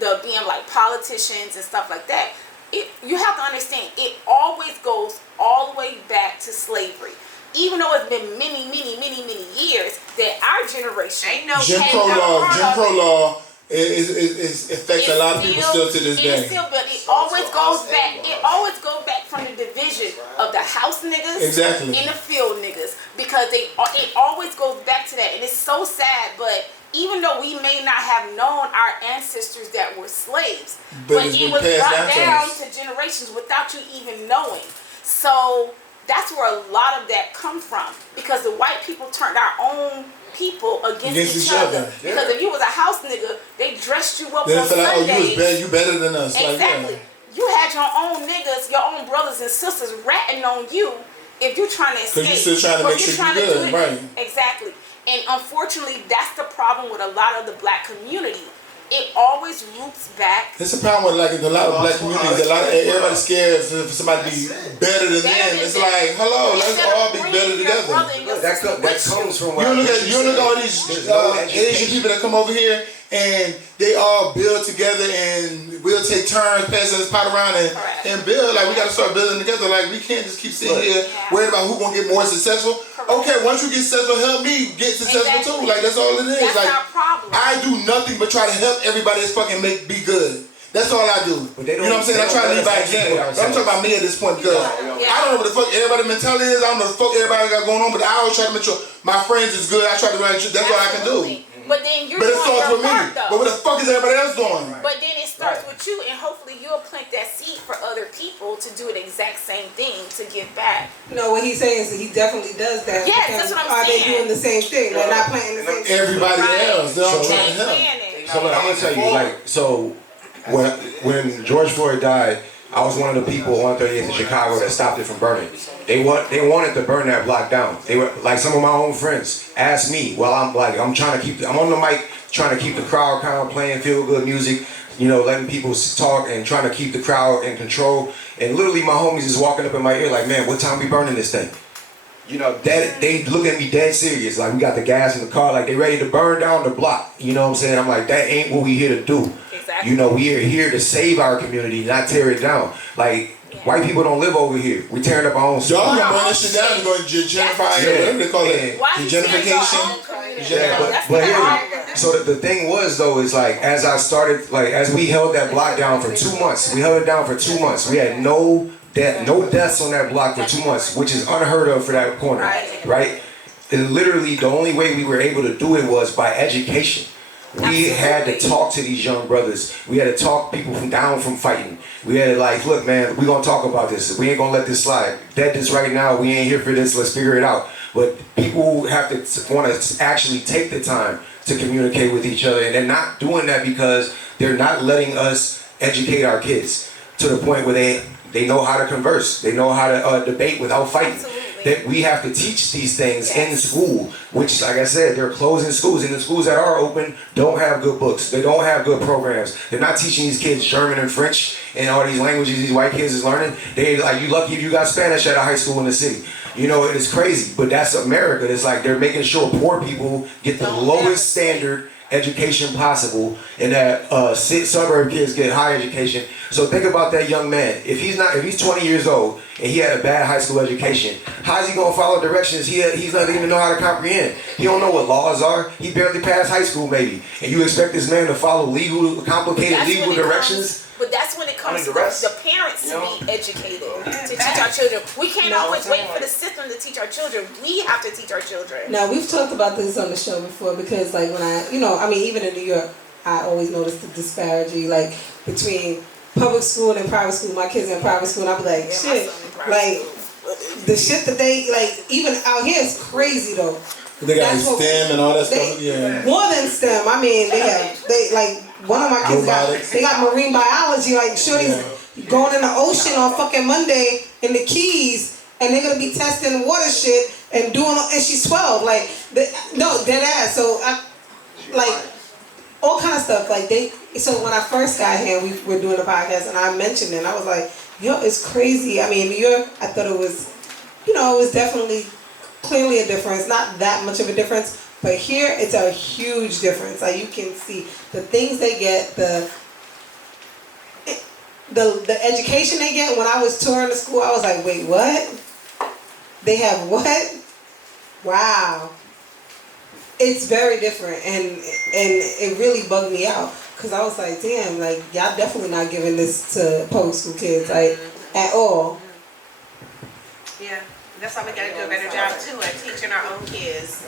the being like politicians and stuff like that, you have to understand it always goes all the way back to slavery. Even though it's been many years that our generation Jim Crow law is affects a lot of people still to this day. But it always goes back. It always goes back from the division of the house niggas and the field niggas, because it always goes back to that, and it's so sad. But even though we may not have known our ancestors that were slaves, but it was brought down to generations without you even knowing. So that's where a lot of that comes from, because the white people turned our own people against each other. Because if you was a house nigga, they dressed you up on Sundays. You better than us. Exactly. You had your own niggas, your own brothers and sisters ratting on you if you're trying to escape. Because you're still trying to make sure you're good, right? Exactly. And unfortunately, that's the problem with a lot of the black community. It always roots back. It's a problem with like a lot of black communities. Everybody's scared for somebody to be better than them. It's like, hello, let's all be better together. That comes from you look at all these Asian people that come over here and they all build together and we'll take turns passing this pot around and build. Like we gotta start building together. Like we can't just keep sitting here worried about who's gonna get more successful. Okay, once you get successful, help me get successful too. Like that's all it is. That's like our problem. I do nothing but try to help everybody that's fucking be good. That's all I do. You know what I'm saying? I try to lead by example. I'm talking about me at this point because I don't know what the fuck everybody's mentality is. I don't know what the fuck everybody got going on, but I always try to make sure my friends is good. I try to make sure that's all I can do. But then you're it doing starts your with me. part, though. But what the fuck is everybody else doing? But then it starts with you, and hopefully you'll plant that seed for other people to do the exact same thing to give back. No, what he's saying is that he definitely does that. Yes, that's what I'm Are saying. they doing the same thing? They're not planting the same thing. Everybody else, they're all trying to help. So look, I'm gonna tell you, like, so when George Floyd died, I was one of the people on 38th in Chicago that stopped it from burning. They wanted to burn that block down. They were like, some of my own friends asked me while I'm trying to I'm on the mic trying to keep the crowd calm, playing feel good music, you know, letting people talk and trying to keep the crowd in control. And literally my homies is walking up in my ear like, man, what time we burning this thing? You know, they look at me dead serious. Like, we got the gas in the car, like they ready to burn down the block. You know what I'm saying? I'm like, that ain't what we here to do. Exactly. You know, we are here to save our community, not tear it down. Like, white people don't live over here. We tearing up our own stuff. Y'all gonna burn this shit down and go gentrify it, whatever they call it. Gentrification. But here, so the thing was though, is like, as I started, like, as we held that block down for 2 months, we held it down for 2 months. We had no deaths on that block for 2 months, which is unheard of for that corner, right? And literally, the only way we were able to do it was by education. We had to talk to these young brothers. We had to talk people down from fighting. We had to like, look, man, we gonna talk about this. We ain't gonna let this slide. Dead this right now. We ain't here for this. Let's figure it out. But people have to want to actually take the time to communicate with each other, and they're not doing that because they're not letting us educate our kids to the point where they know how to converse. They know how to debate without fighting. That we have to teach these things in school, which, like I said, they're closing schools, and the schools that are open don't have good books. They don't have good programs. They're not teaching these kids German and French and all these languages these white kids is learning. They like, you lucky if you got Spanish at a high school in the city. You know, it is crazy, but that's America. It's like they're making sure poor people get the lowest standard education possible, and that suburb kids get high education. So think about that young man. If he's 20 years old and he had a bad high school education, how's he gonna follow directions he's not even know how to comprehend? He don't know what laws are. He barely passed high school maybe, and you expect this man to follow complicated legal directions? But that's when it comes to the parents to be educated, to teach our children. We can't always wait for the system to teach our children. We have to teach our children. Now, we've talked about this on the show before, because like when even in New York, I always noticed the disparity like between public school and private school. My kids are in private school, and I be like, shit, like the shit that they like even out here is crazy though. They got STEM and all that stuff. Yeah. More than STEM. I mean, they like one of my kids got marine biology. Like, shorty's going in the ocean on fucking Monday in the Keys, and they're gonna be testing water shit and doing. And she's 12. Like, dead ass. So like all kind of stuff. Like So when I first got here, we were doing a podcast, and I mentioned it. And I was like, yo, it's crazy. I mean, in New York, I thought it was, it was definitely. Clearly a difference, not that much of a difference, but here it's a huge difference. Like, you can see the things they get, the education they get. When I was touring the school, I was like, wait, what? They have what? Wow. It's very different, and it really bugged me out, because I was like, damn, like, y'all definitely not giving this to public school kids, like, at all. Yeah. That's why we gotta do a better job too at teaching our own kids.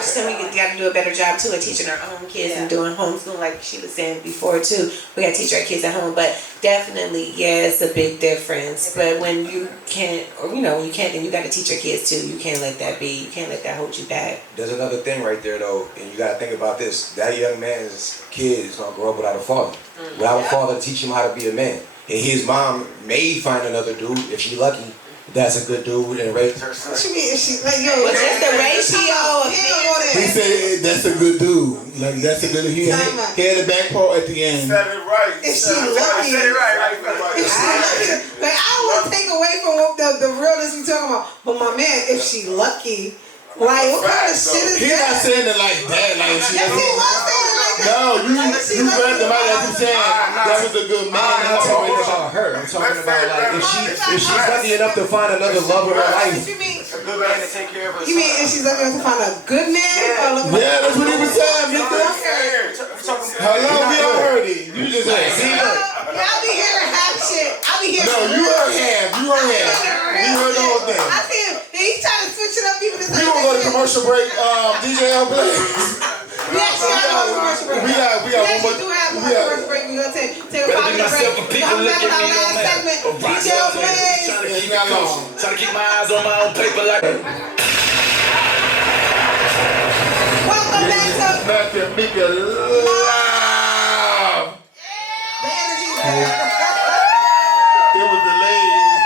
So we gotta do a better job too at teaching our own kids and doing homeschooling, like she was saying before too. We gotta teach our kids at home, but definitely, it's a big difference. But when you can't, when you can't, then you gotta teach your kids too. You can't let that be. You can't let that hold you back. There's another thing right there though, and you gotta think about this. That young man's kid is gonna grow up without a father, without a father to teach him how to be a man. And his mom may find another dude if she's lucky. That's a good dude and raise her son. What you mean? She like, yo, but just the ratio of he said that's a good dude. Like, that's a good dude. He had a back part at the end. Said it right. If she lucky, said it right. If she lucky, like, I don't want to take away from the realness we talking about. But my man, if she lucky, like, what kind of shit is that? He's not saying it like that. Like, she was saying it like that. No, you read the Bible as you saying that was a good man. I'm not talking about her. I'm talking about like if she's lucky enough to find another love in her life. What you mean? A good man to take care of her. You mean if she's lucky enough to find a good man? Yeah, that's what he was saying, Meeka. Hello, we all heard it. You just like, see, look. I'll be hearing half shit. I'll be hearing. No, you heard half. You heard half. You heard the whole thing. I see him. He's trying to switch it up even. We gonna go to commercial break. DJ L. Play. We actually have a commercial break. We got one more. Do have have a commercial break. We're going to take a 5 minute break. We're coming back with our last segment. Details, ways. Trying to keep my eyes on my own paper like. Welcome back to Mac Meeka Love. The energy's there. It was delayed.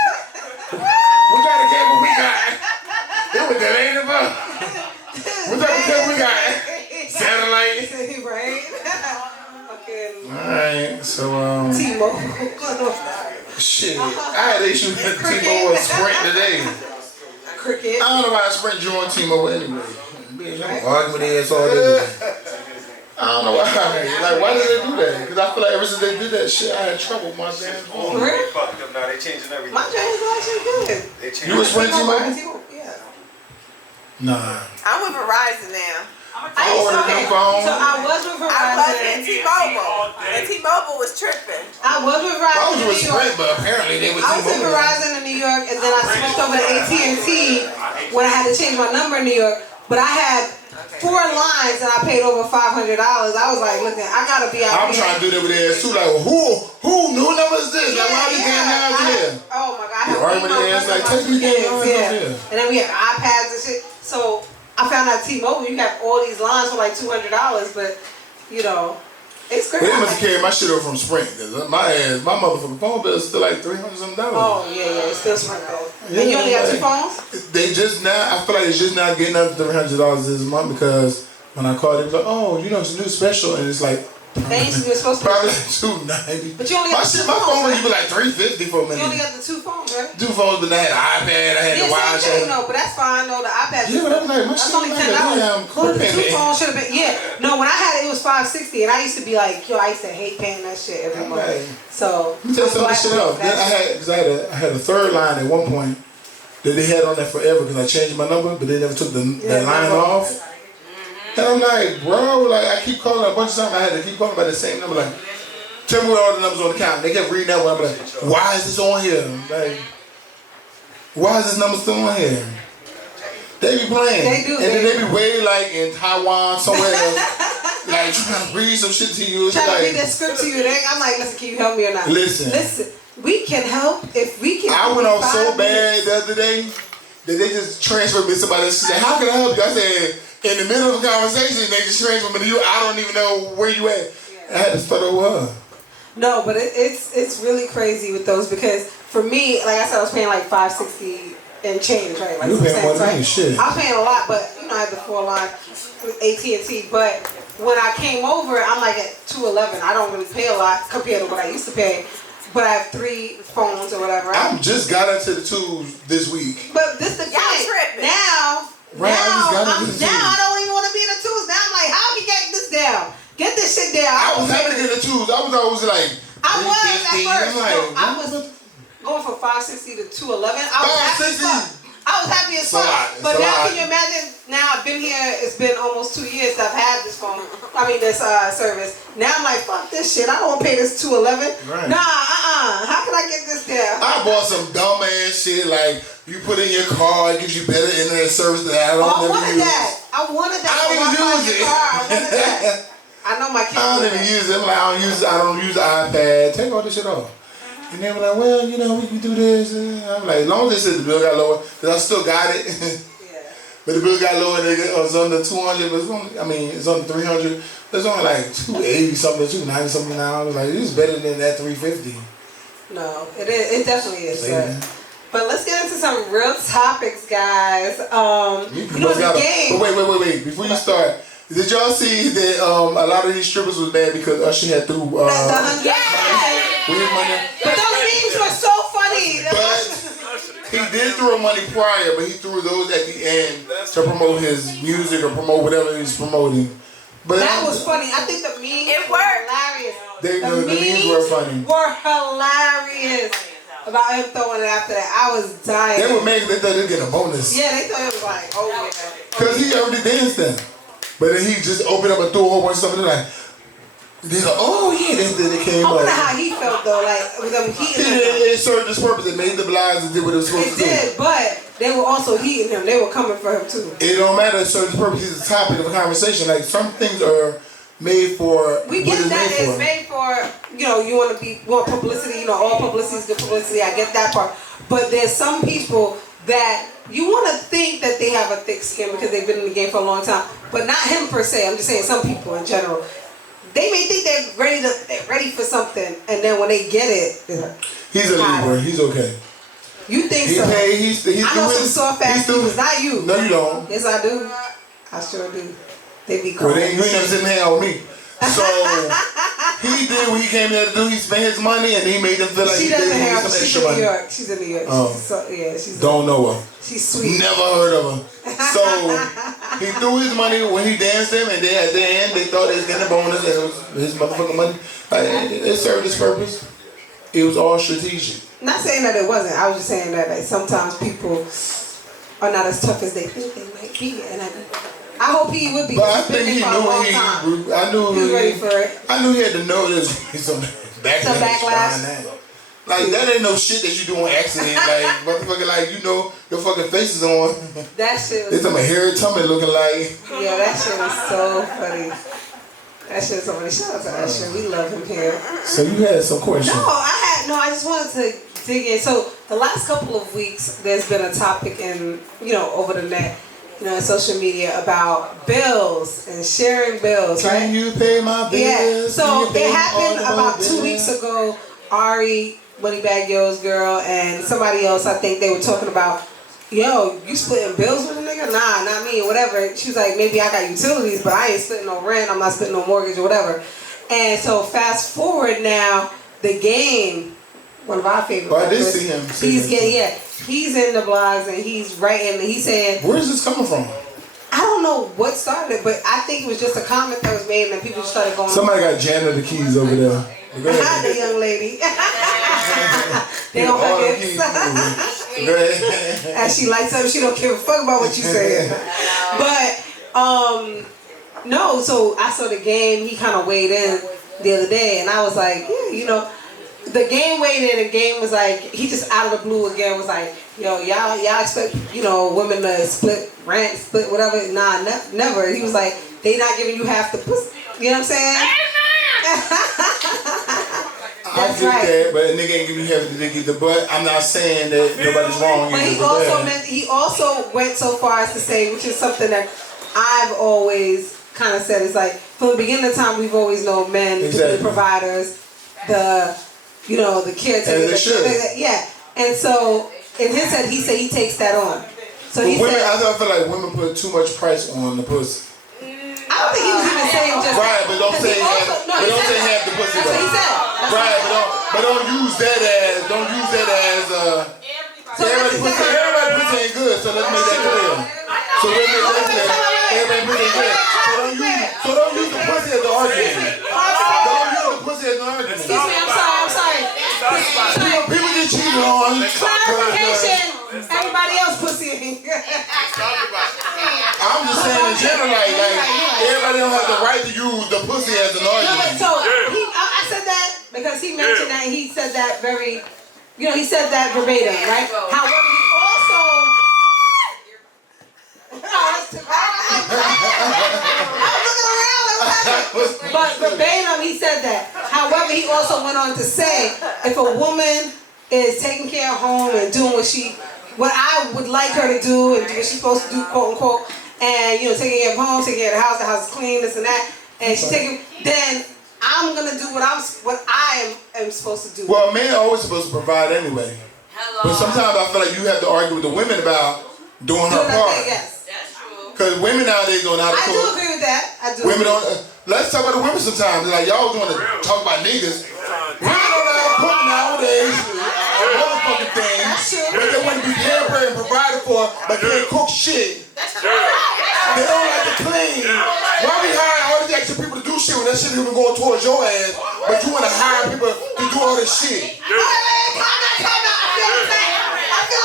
We gotta get what we got. It was delayed about. We gotta get what we got. Satellite. Right? Okay. Alright, so T-Mobile. shit. I had issues with T-Mobile and Sprint today. Cricket. I don't know why Sprint joined T-Mobile anyway. Bitch, I'm arguing with their ass all day. I don't know why. Like, why did they do that? Because I feel like ever since they did that shit, I had trouble with my damn phone. Really? Fucked up now. They changing everything. My James is actually good. They changing. You was Sprint T-Mobile? Yeah. Nah. I'm with Verizon now. I ordered new phone. So I was with Verizon. I was at T-Mobile. And T-Mobile was tripping. I was with Verizon. I was in with New York. Sprint, but apparently they was I was with T-Mobile. Verizon in New York, and then I switched over to AT&T when I had to change my number in New York. But I had 4 lines and I paid over $500. I was like, listen, I gotta be out I'm here. trying to do that with theirs too. Like, who new number is this? Like, why are these damn lines here? Oh my God. I You arguing with their ass like, take these damn lines up here. And then we have iPads and shit. So I found out T-Mobile, you have all these lines for like $200, but you know, it's crazy. They must have carried my shit over from Sprint, because my motherfucking phone bill is still like $300 something. Oh yeah, it's still Sprint though. Yeah, And you only got 2 like, phones? They just now, I feel like it's just now getting up to $300 this month, because when I called, they was like, oh, you know, it's a new special, and it's like, They ain't even supposed to probably be. $290. But you only got my the 2 shit, my phones, phone right? would be like $350 for a minute. You only got the 2 phones, right? 2 phones, but I had an iPad, I had the Yeah, wide same thing, shot. no, but that's fine. No, the iPad. Yeah, but I'm like, my that's shit only like $10. a damn But the 2 payment. phones should have been. Yeah, no, when I had it, it was $560, and I used to be like, yo, I used to hate paying that shit every month. Right. So Let me tell you some of this shit off. Then I had a third line at one point that they had on there forever because I changed my number, but they never took the line off. And I'm like, bro, like I keep calling a bunch of times. I had to keep calling by the same number. Like, tell me what all the numbers on the count. They kept reading that one. I'm like, why is this on here? Like, why is this number still on here? They be playing. They do. And then they be way like in Taiwan somewhere else, like trying to read some shit to you. trying like, to read that script to you. I'm like, listen, can you help me or not? Listen. We can help if we can. I went off so 5 bad the other day that they just transferred me to somebody else. She said, how can I help you? I said, in the middle of a conversation, they just transferred me to you. I don't even know where you at. I had to start over her. No, but it's really crazy with those because for me, like I said, I was paying like $560 and change, right? Like You paying more than right? me, shit. I was paying a lot, but you know I had the 4 line with AT&T. But when I came over, I'm like at $211. I don't really pay a lot compared to what I used to pay. But I have 3 phones or whatever. I just got into the 2s this week. But this the thing. Now, Right, now I don't even want to be in the 2s. Now I'm like, how can you get this down? Get this shit down. I was happy to get the 2s. I was always like, I was at 350. first. I'm like, No, I was going from $560 to $211. I was happy as fuck. But now, can you imagine? Now I've been here. It's been almost 2 years that I've had this phone. I mean, this service. Now I'm like, fuck this shit. I don't want to pay this $211. Right. Nah, How can I get this down? I bought some dumb ass shit like you put in your car, it gives you better internet service that I don't I never wanted use. that. I wanted that. I don't even use it. I wanted that. I know my kids. I don't even use it. I'm like, I don't use the iPad. Take all this shit off. And they were like, well, you know, we can do this. And I'm like, as long as the bill got lower, because I still got it. But the bill got lower, and it was under 200, but it's under 300. It's only like 280 something, 290 something now. I was like, it's better than that 350. No, it definitely is. But let's get into some real topics, guys. You know the game. But wait. Before you start, did y'all see that a lot of these strippers was mad because Usher had threw the 100 money? But those memes were so funny. But he did throw money prior, but he threw those at the end to promote his music or promote whatever he's promoting. But that was funny. I think the memes were hilarious. The memes were funny. Were hilarious. About him throwing it after that. I was dying. They were mad. They thought they'd get a bonus. Yeah, they thought it was like, oh yeah. Because he already danced them. But then he just opened up and threw a whole bunch of stuff and they're like, oh yeah, they came up. I wonder how he felt though, like with them heating him. It served its purpose. It made the blinds and did what it was supposed to do. It did, but they were also heating him. They were coming for him too. It don't matter. It served its purpose. He's the topic of a conversation. Like some things are made for. We get that it's made for, you know, you want publicity, you know, all publicity is good publicity. I get that part. But there's some people that you want to think that they have a thick skin because they've been in the game for a long time. But not him per se. I'm just saying some people in general. They may think they're ready for something, and then when they get it, they're like, he's a Libra. He's okay. You think so? I know some soft ass people. Not you. No, you don't. Yes, I do. I sure do. They be cool. Well, you ain't never sitting here with me. So he did what he came there to do. He spent his money and he made them feel like he did some extra money. She's in New York. She's don't know her. She's sweet. Never heard of her. So he threw his money when he danced him, and then at the end they thought they was getting a bonus, and it was his motherfucking money. Like, it served its purpose. It was all strategic. Not saying that it wasn't. I was just saying that sometimes people are not as tough as they think they might be, and I hope he would be. But I think he knew he was ready for it. I knew he had to know there's some backlash. Like, that ain't no shit that you do on accident. Like, motherfucker, like, you know, your fucking face is on. That shit was... It's a Harry Tubman looking like... Yeah, that shit was so funny. That shit was so funny. Shout out to Usher. We love him here. So you had some questions? I just wanted to dig in. So, the last couple of weeks, there's been a topic in, you know, over the net, you know, in social media about bills and sharing bills, right? Can you pay my bills? Yeah. So, it happened about 2 weeks ago. Ari... Moneybag Yo's girl and somebody else, I think they were talking about, yo, you splitting bills with a nigga? Nah, not me, or whatever. She was like, maybe I got utilities, but I ain't splitting no rent, I'm not splitting no mortgage or whatever. And so fast forward now, The Game, one of our favorite I did see him. He's in the blogs and he's writing, he's saying, where's this coming from? I don't know what started it, but I think it was just a comment that was made and then people started going. Somebody got jammed the keys over there. The young lady. They don't forget. As she lights up, she don't give a fuck about what you say. But no. So I saw The Game. He kind of weighed in the other day, and I was like, yeah, you know, The Game weighed in. And Game was like, he just out of the blue again was like, yo, y'all expect, you know, women to split rent, split whatever? Nah, never. He was like, they not giving you half the pussy. You know what I'm saying? I get that, but a nigga ain't giving you half the dick either. But I'm not saying that nobody's wrong either. But he also went so far as to say, which is something that I've always kind of said, it's like from the beginning of time we've always known men to be the providers, the caretakers. Yeah, and so in his head he said he takes that on. So he women, said, I feel like women put too much price on the pussy. I don't think he was even saying just right, but don't say half the pussy. That's what he said. Right, but don't use that as everybody pussy ain't good. So let's make that clear. Everybody pussy ain't good. So don't use the pussy as the argument. Don't use the pussy as the argument. Excuse me, I'm sorry. People get cheated on. Clarification. Everybody else pussy ain't good. I'm just saying in general, like everybody don't have the right to use the pussy as an argument. So I said that because he mentioned that, he said that very, he said that verbatim, right? However, he also. But verbatim, he said that. However, he also went on to say, if a woman is taking care of home and doing what I would like her to do and do what she's supposed to do, quote unquote, and taking care of home, taking care of the house is clean, this and that, and she's then I'm gonna do what I am supposed to do. Well, men are always supposed to provide anyway. But sometimes I feel like you have to argue with the women about doing her part. Yes, that's true. Because women nowadays don't know how to cook. I do agree with that. Women don't. Let's talk about the women sometimes. Like y'all want to talk about niggas. Women don't know how to cook nowadays. A motherfucking thing. But they want to be pampered and provided for, but can't cook shit. They don't like to clean. Why we hire all these extra people to do shit when that shit even going towards your ass, but you want to hire people to do all this shit? I feel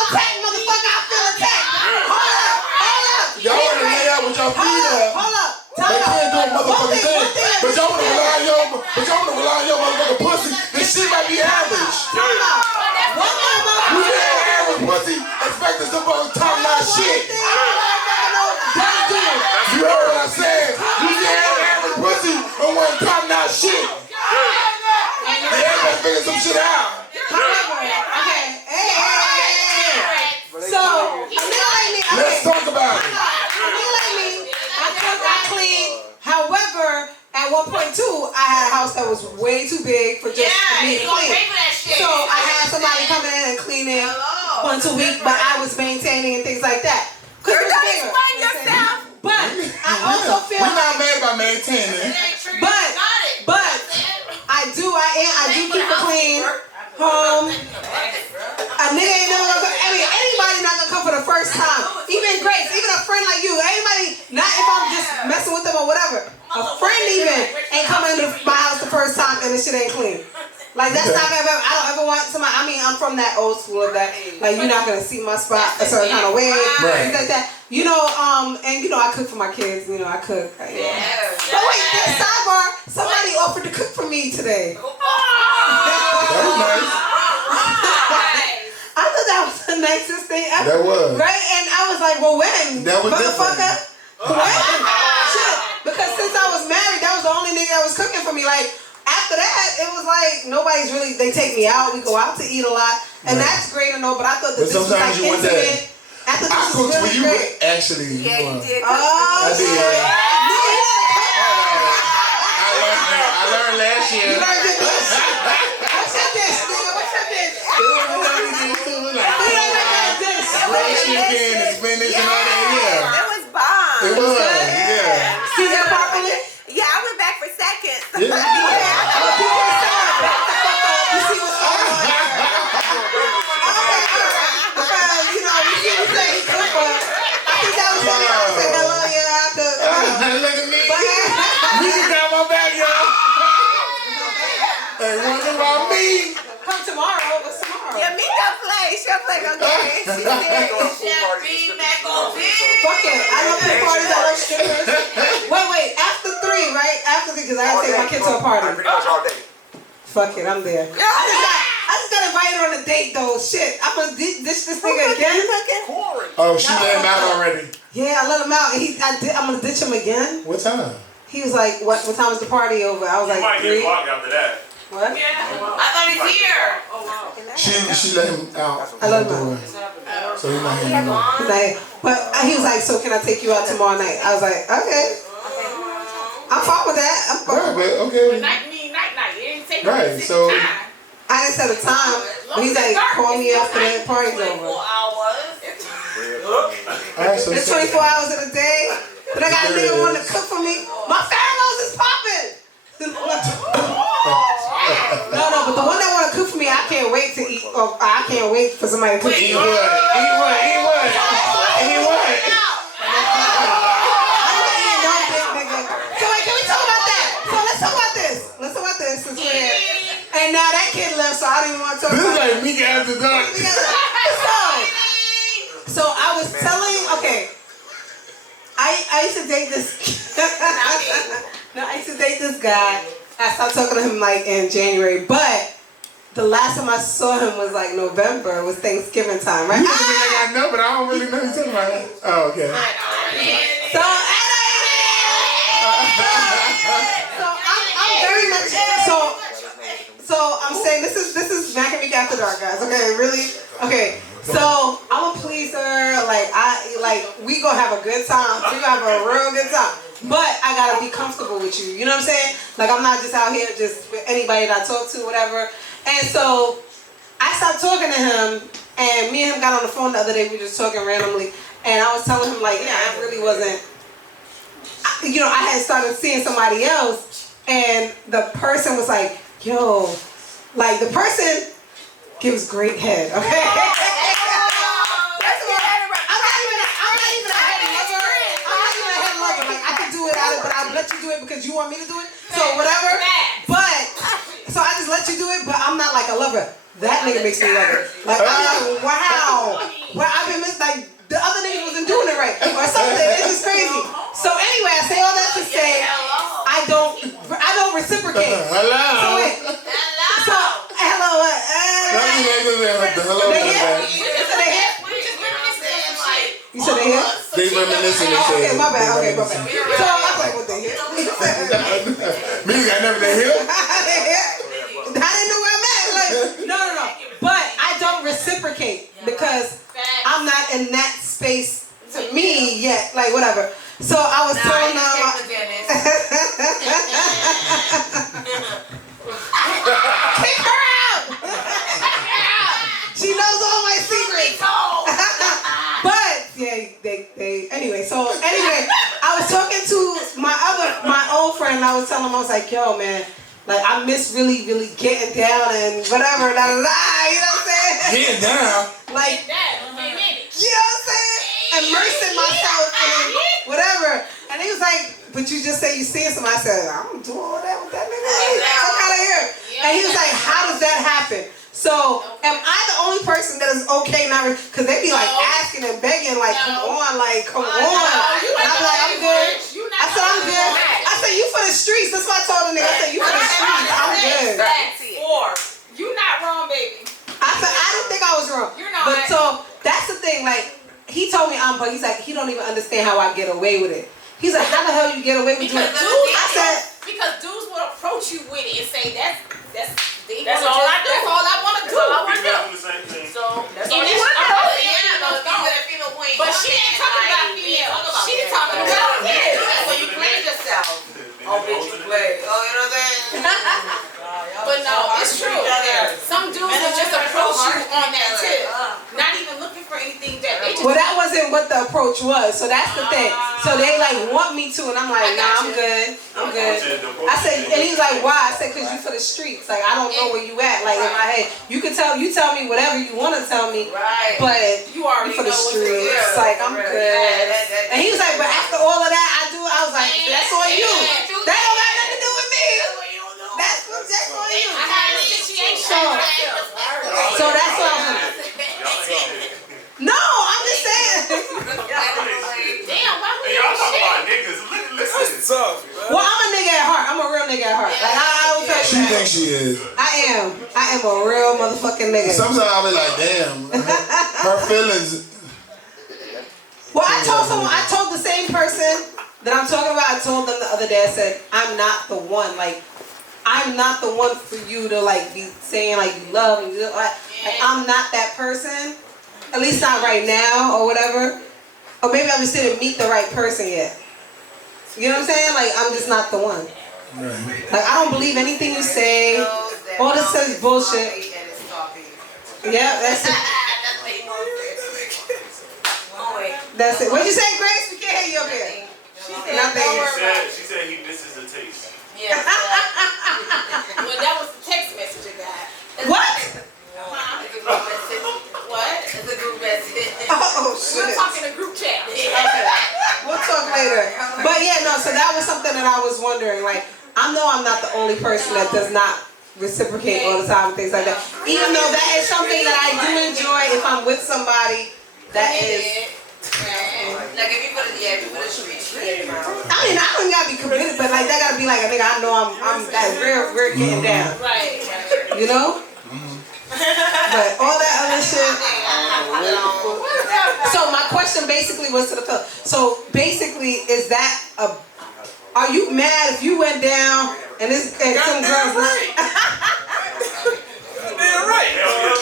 attacked, motherfucker. I feel attacked. Hold up. Y'all want to lay out with y'all feet up. Hold up. They can't do a motherfucking thing. But y'all want to rely on your motherfucking pussy. This shit might be average. You get average pussy, expecting some fucking top-notch shit. You heard what I said? You get average pussy, or shit. Yeah, let's figure some shit out. However, okay, hey. So, a nigga like me, Let's talk about it. a nigga like me, I cook, I clean. However, at one point too, I had a house that was way too big for just me to clean. So I had somebody coming in and cleaning once a week, but I was maintaining and things like that. Cause it was bigger. But I also feel we're not like, mad about maintaining. but I do keep it clean. A nigga ain't never gonna come. I mean, anybody not gonna come for the first time. Even Grace, even a friend like you. Anybody, not if I'm just messing with them or whatever. A friend even ain't coming to my house the first time and the shit ain't clean. Like that's not gonna. I don't ever want somebody. I mean, I'm from that old school of that. Like you're not gonna see my spot a certain kind of way, things like that. You know, and you know, I cook for my kids. You know, I cook. But wait, this sidebar. Somebody offered to cook for me today. That was nice. I thought that was the nicest thing ever. That was. Right? And I was like, well, when? That was motherfucker. When? Shit. Because since I was married, that was the only nigga that was cooking for me. Like, after that, it was like, nobody's really, they take me out. We go out to eat a lot. And that's great and all, but I thought that this was like intimate. I thought this was really great. Actually. Yeah, you did. Oh, I did. I learned last year. You learned your dish. What's your dish, nigga? What's your dish? Rice chicken and spinach and all that, yeah. It was bomb. It was, yeah. Caesar broccoli? Yeah, I went back for seconds. Yeah. You see what's going on? Because, you know, you say he cooked for us. I think that was funny. I said, hello, yeah, I cook. Look at me. You just got my back, y'all. Hey, what about me? Come tomorrow. What's tomorrow? Yeah, Meeka play. She'll play no games. She said, fuck it. I love the parties. I love strippers. Wait. After 3, right? After 3, because I gotta take my kid to a party. Fuck it. I'm there. I just got invited on a date, though. Shit. I'm gonna ditch this nigga again. Oh, she let him out already. Yeah, I let him out. I'm gonna ditch him again. What time? He was like, what time is the party over? I was like, 3. After that. What? I thought he's here. She let him out. I let him out. So he's not here. But he was like, so can I take you out tomorrow night? I was like, okay. I'm fine with that. I'm fine. Right, but okay. Night. You didn't say Right, so. I didn't set a time. But he's like, call me after the party's over. Right, so it's 24 hours in a day. But I got a nigga wanting to cook for me. My pheromones is popping. No, but the one that want to cook for me, I can't wait to eat. I can't wait for somebody to cook for me. Eat what? So wait, can we talk about that? So let's talk about this. Since we're here. And now that kid left, so I don't even want to talk about it. This is like Meeka after dark. So I was telling, okay, I used to date this. No, I used to date this guy. I stopped talking to him like in January, but the last time I saw him was like November. It was Thanksgiving time, right? I know, but I don't really know who you're talking about. Oh, okay. So I'm very much so I'm saying this is Mac Meeka after dark, guys. Okay, really? Okay. So I'm a pleaser. We gonna have a good time. We gonna have a real good time. But I gotta be comfortable with you. You know what I'm saying? Like I'm not just out here just with anybody that I talk to, whatever. And so I stopped talking to him, and me and him got on the phone the other day. We were just talking randomly, and I was telling him like, yeah, I really wasn't. I had started seeing somebody else, and the person was like, yo, like the person gives great head. Okay. But I'll let you do it because you want me to do it. So whatever. But so I just let you do it. But I'm not like a lover. That nigga makes me love it. Like I'm like, wow. Well, I've been like the other niggas wasn't doing it right or something. It's just crazy. So anyway, I say all that to say I don't reciprocate. Hello. So wait. So hello. You said they here? They reminiscing. Okay, my bad. So I'm like, what the hell? Me got never been here. I didn't know where I'm at. Like, no. But I don't reciprocate because I'm not in that space to me yet. Like, whatever. So I was telling kick her out. She knows all my secrets. But anyway, I was talking to my old friend. I was telling him, I was like, yo, man, like I miss really getting down and whatever, you know what I'm saying? Getting down. Like, you know what I'm saying? Immersing myself in whatever. And he was like, but you just say you seeing somebody. I said, I'm doing all that with that nigga. Fuck out of here. And he was like, how does that happen? So, am I the only person that is okay now? Because they be like asking and begging, like, come on. And I'm like, I'm good. I said, I'm good. I said, you for the streets. That's what I told the nigga. I said, you for the streets. I'm good. You not wrong, baby. I said, I didn't think I was wrong. You're not. But so, that's the thing. Like, he told me but he's like, he don't even understand how I get away with it. He's like, how the hell you get away with it? Because dudes will approach you with it and say, that's all I do. That's all I want to do. So that's all you want to do. But she ain't talking about female. She's talking about kids. So you played yourself. Oh, bitch, you play. Oh, you know what I'm saying? But no, it's true. Some dudes will just approach you on that tip, not even looking for anything that they just. Well, that wasn't what the approach was, so that's the thing. So they like want me to, and I'm like, nah, I'm good. I said, and he's like, why? I said, cause you for the streets. Like I don't know where you at. Like in my head, you tell me whatever you want to tell me, but you already for the know streets. Like I'm good. And he was like, but after all of that, I was like, that's on you. That don't got nothing to do with me. That's on you. I had a situation. So that's what I'm doing. No, I'm just saying. Damn, why would y'all talking about niggas? Listen. Tough, well, I'm a nigga at heart. I'm a real nigga at heart. Like I always tell you. She thinks she is. I am a real motherfucking nigga. Sometimes I be like, damn. Her feelings. Well, I told the same person that I'm talking about. I told them the other day. I said, I'm not the one. Like, I'm not the one for you to like be saying like you love me. Like, I'm not that person. At least not right now or whatever. Or maybe I just didn't meet the right person yet. You know what I'm saying? Like I'm just not the one. Right. Like I don't believe anything you say. All this says bullshit. Yeah, that's it. That's it. What'd you say, Grace? We can't hear you up here. She said nothing. She said he misses a taste. Yeah. Well, that was the text message I got. What? What? It's a group message. Oh shit. We're talking a group chat. Okay. We'll talk later. But yeah, no, so that was something that I was wondering. Like, I know I'm not the only person that does not reciprocate all the time and things like that. Even though that is something that I do enjoy if I'm with somebody that is. Like if you put a street. I mean, I don't gotta be committed, but like that gotta be like a nigga. I know I'm that we're getting down. Right. You know. But all that other shit. So my question basically was to the film. So basically, is that are you mad if you went down and some girls like? Damn right.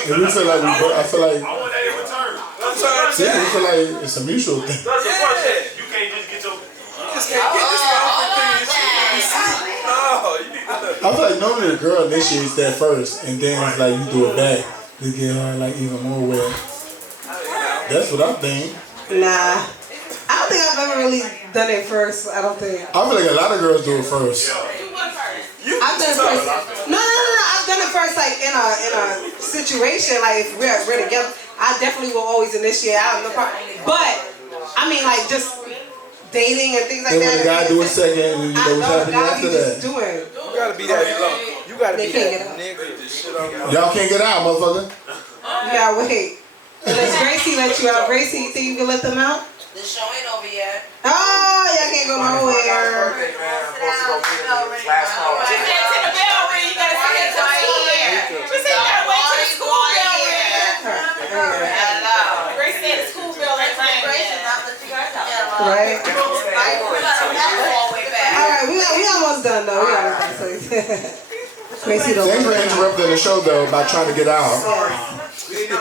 And we feel like I feel like. I want that in return. Yeah, we feel like it's a mutual thing. That's the first thing. You can't just get your. You just can't get this thing. No, you need to. I feel like normally the girl initiates that first, and then it's like you do it back to get her like even more wet. That's what I think. Nah, I don't think I've ever really done it first. I don't think. I feel like a lot of girls do it first. I've done it first. No. I've done it first, like in a situation, like if we're together. I definitely will always initiate. I have no problem. But I mean, like just dating and things like and that. When the guy do a second, and you know what's happening after that. You gotta be that low. You gotta be that nigga. Y'all can't get out, motherfucker. You gotta wait. Unless Gracie let you out. Gracie, you think you can let them out? The show ain't over yet. Oh, y'all can't go nowhere. She said to the bell ring, you gotta sit here till school there. She said you gotta wait till the school bell ring. Grace said the school bell ain't rang yet. Right. All right, we almost done though. We almost done. Thanks for interrupting the show though by trying to get out.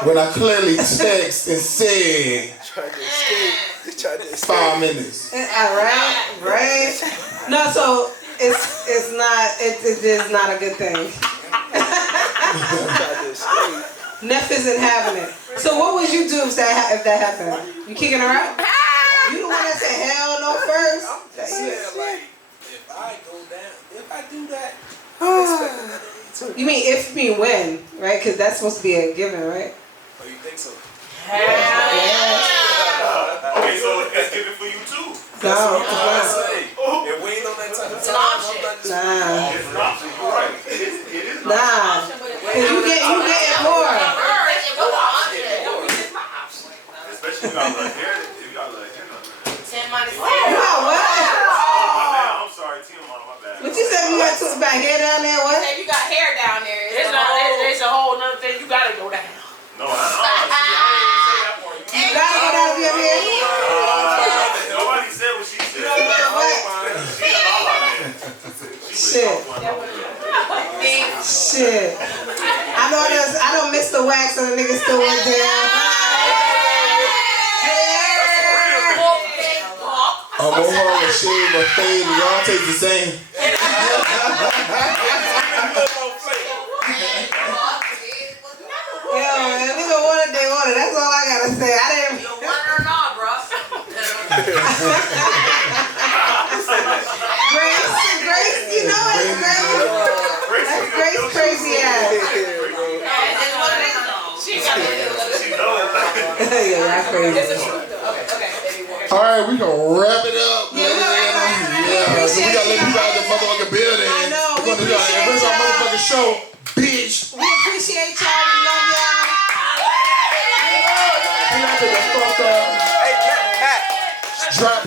When I clearly text and said 5 minutes. Right. No, so it is not a good thing. Neff isn't having it. So what would you do if that happened? You kicking her out? You the one that said hell no first. If I do that, You mean when, right? Because that's supposed to be a given, right? oh, you think so? Okay, so it's given for you too. No. If we ain't on that type of time, Nah. It's an option. You're right. It is an Nah. Cause you get more. Especially if you got a little hair. If you got a little hair. 10 minus 10. You got what? I'm sorry, Tim, my bad. What you said you got too about hair down there? What? You got hair down there. There's a whole nother thing. You gotta go down. No, I didn't say that part. You gotta go down to your hair. Nobody said what she said. Shit. I don't miss the wax and the nigga still went down. I'm over to shave or fade, y'all take the same. Yo, man, nigga wanted, they wanted. That's all I gotta say. I didn't. You want it or not, bro? Grace, you know it's Grace. That's Grace crazy ass. She got it. Yeah, that's crazy. All right, we gonna wrap it up. Yeah, we gonna wrap it up. Yeah, so we gotta let people out of the motherfucking building. I know. We're gonna do our motherfucking show, bitch. We appreciate y'all. We love y'all. We got to the fuck up. Hey, Matt. Drop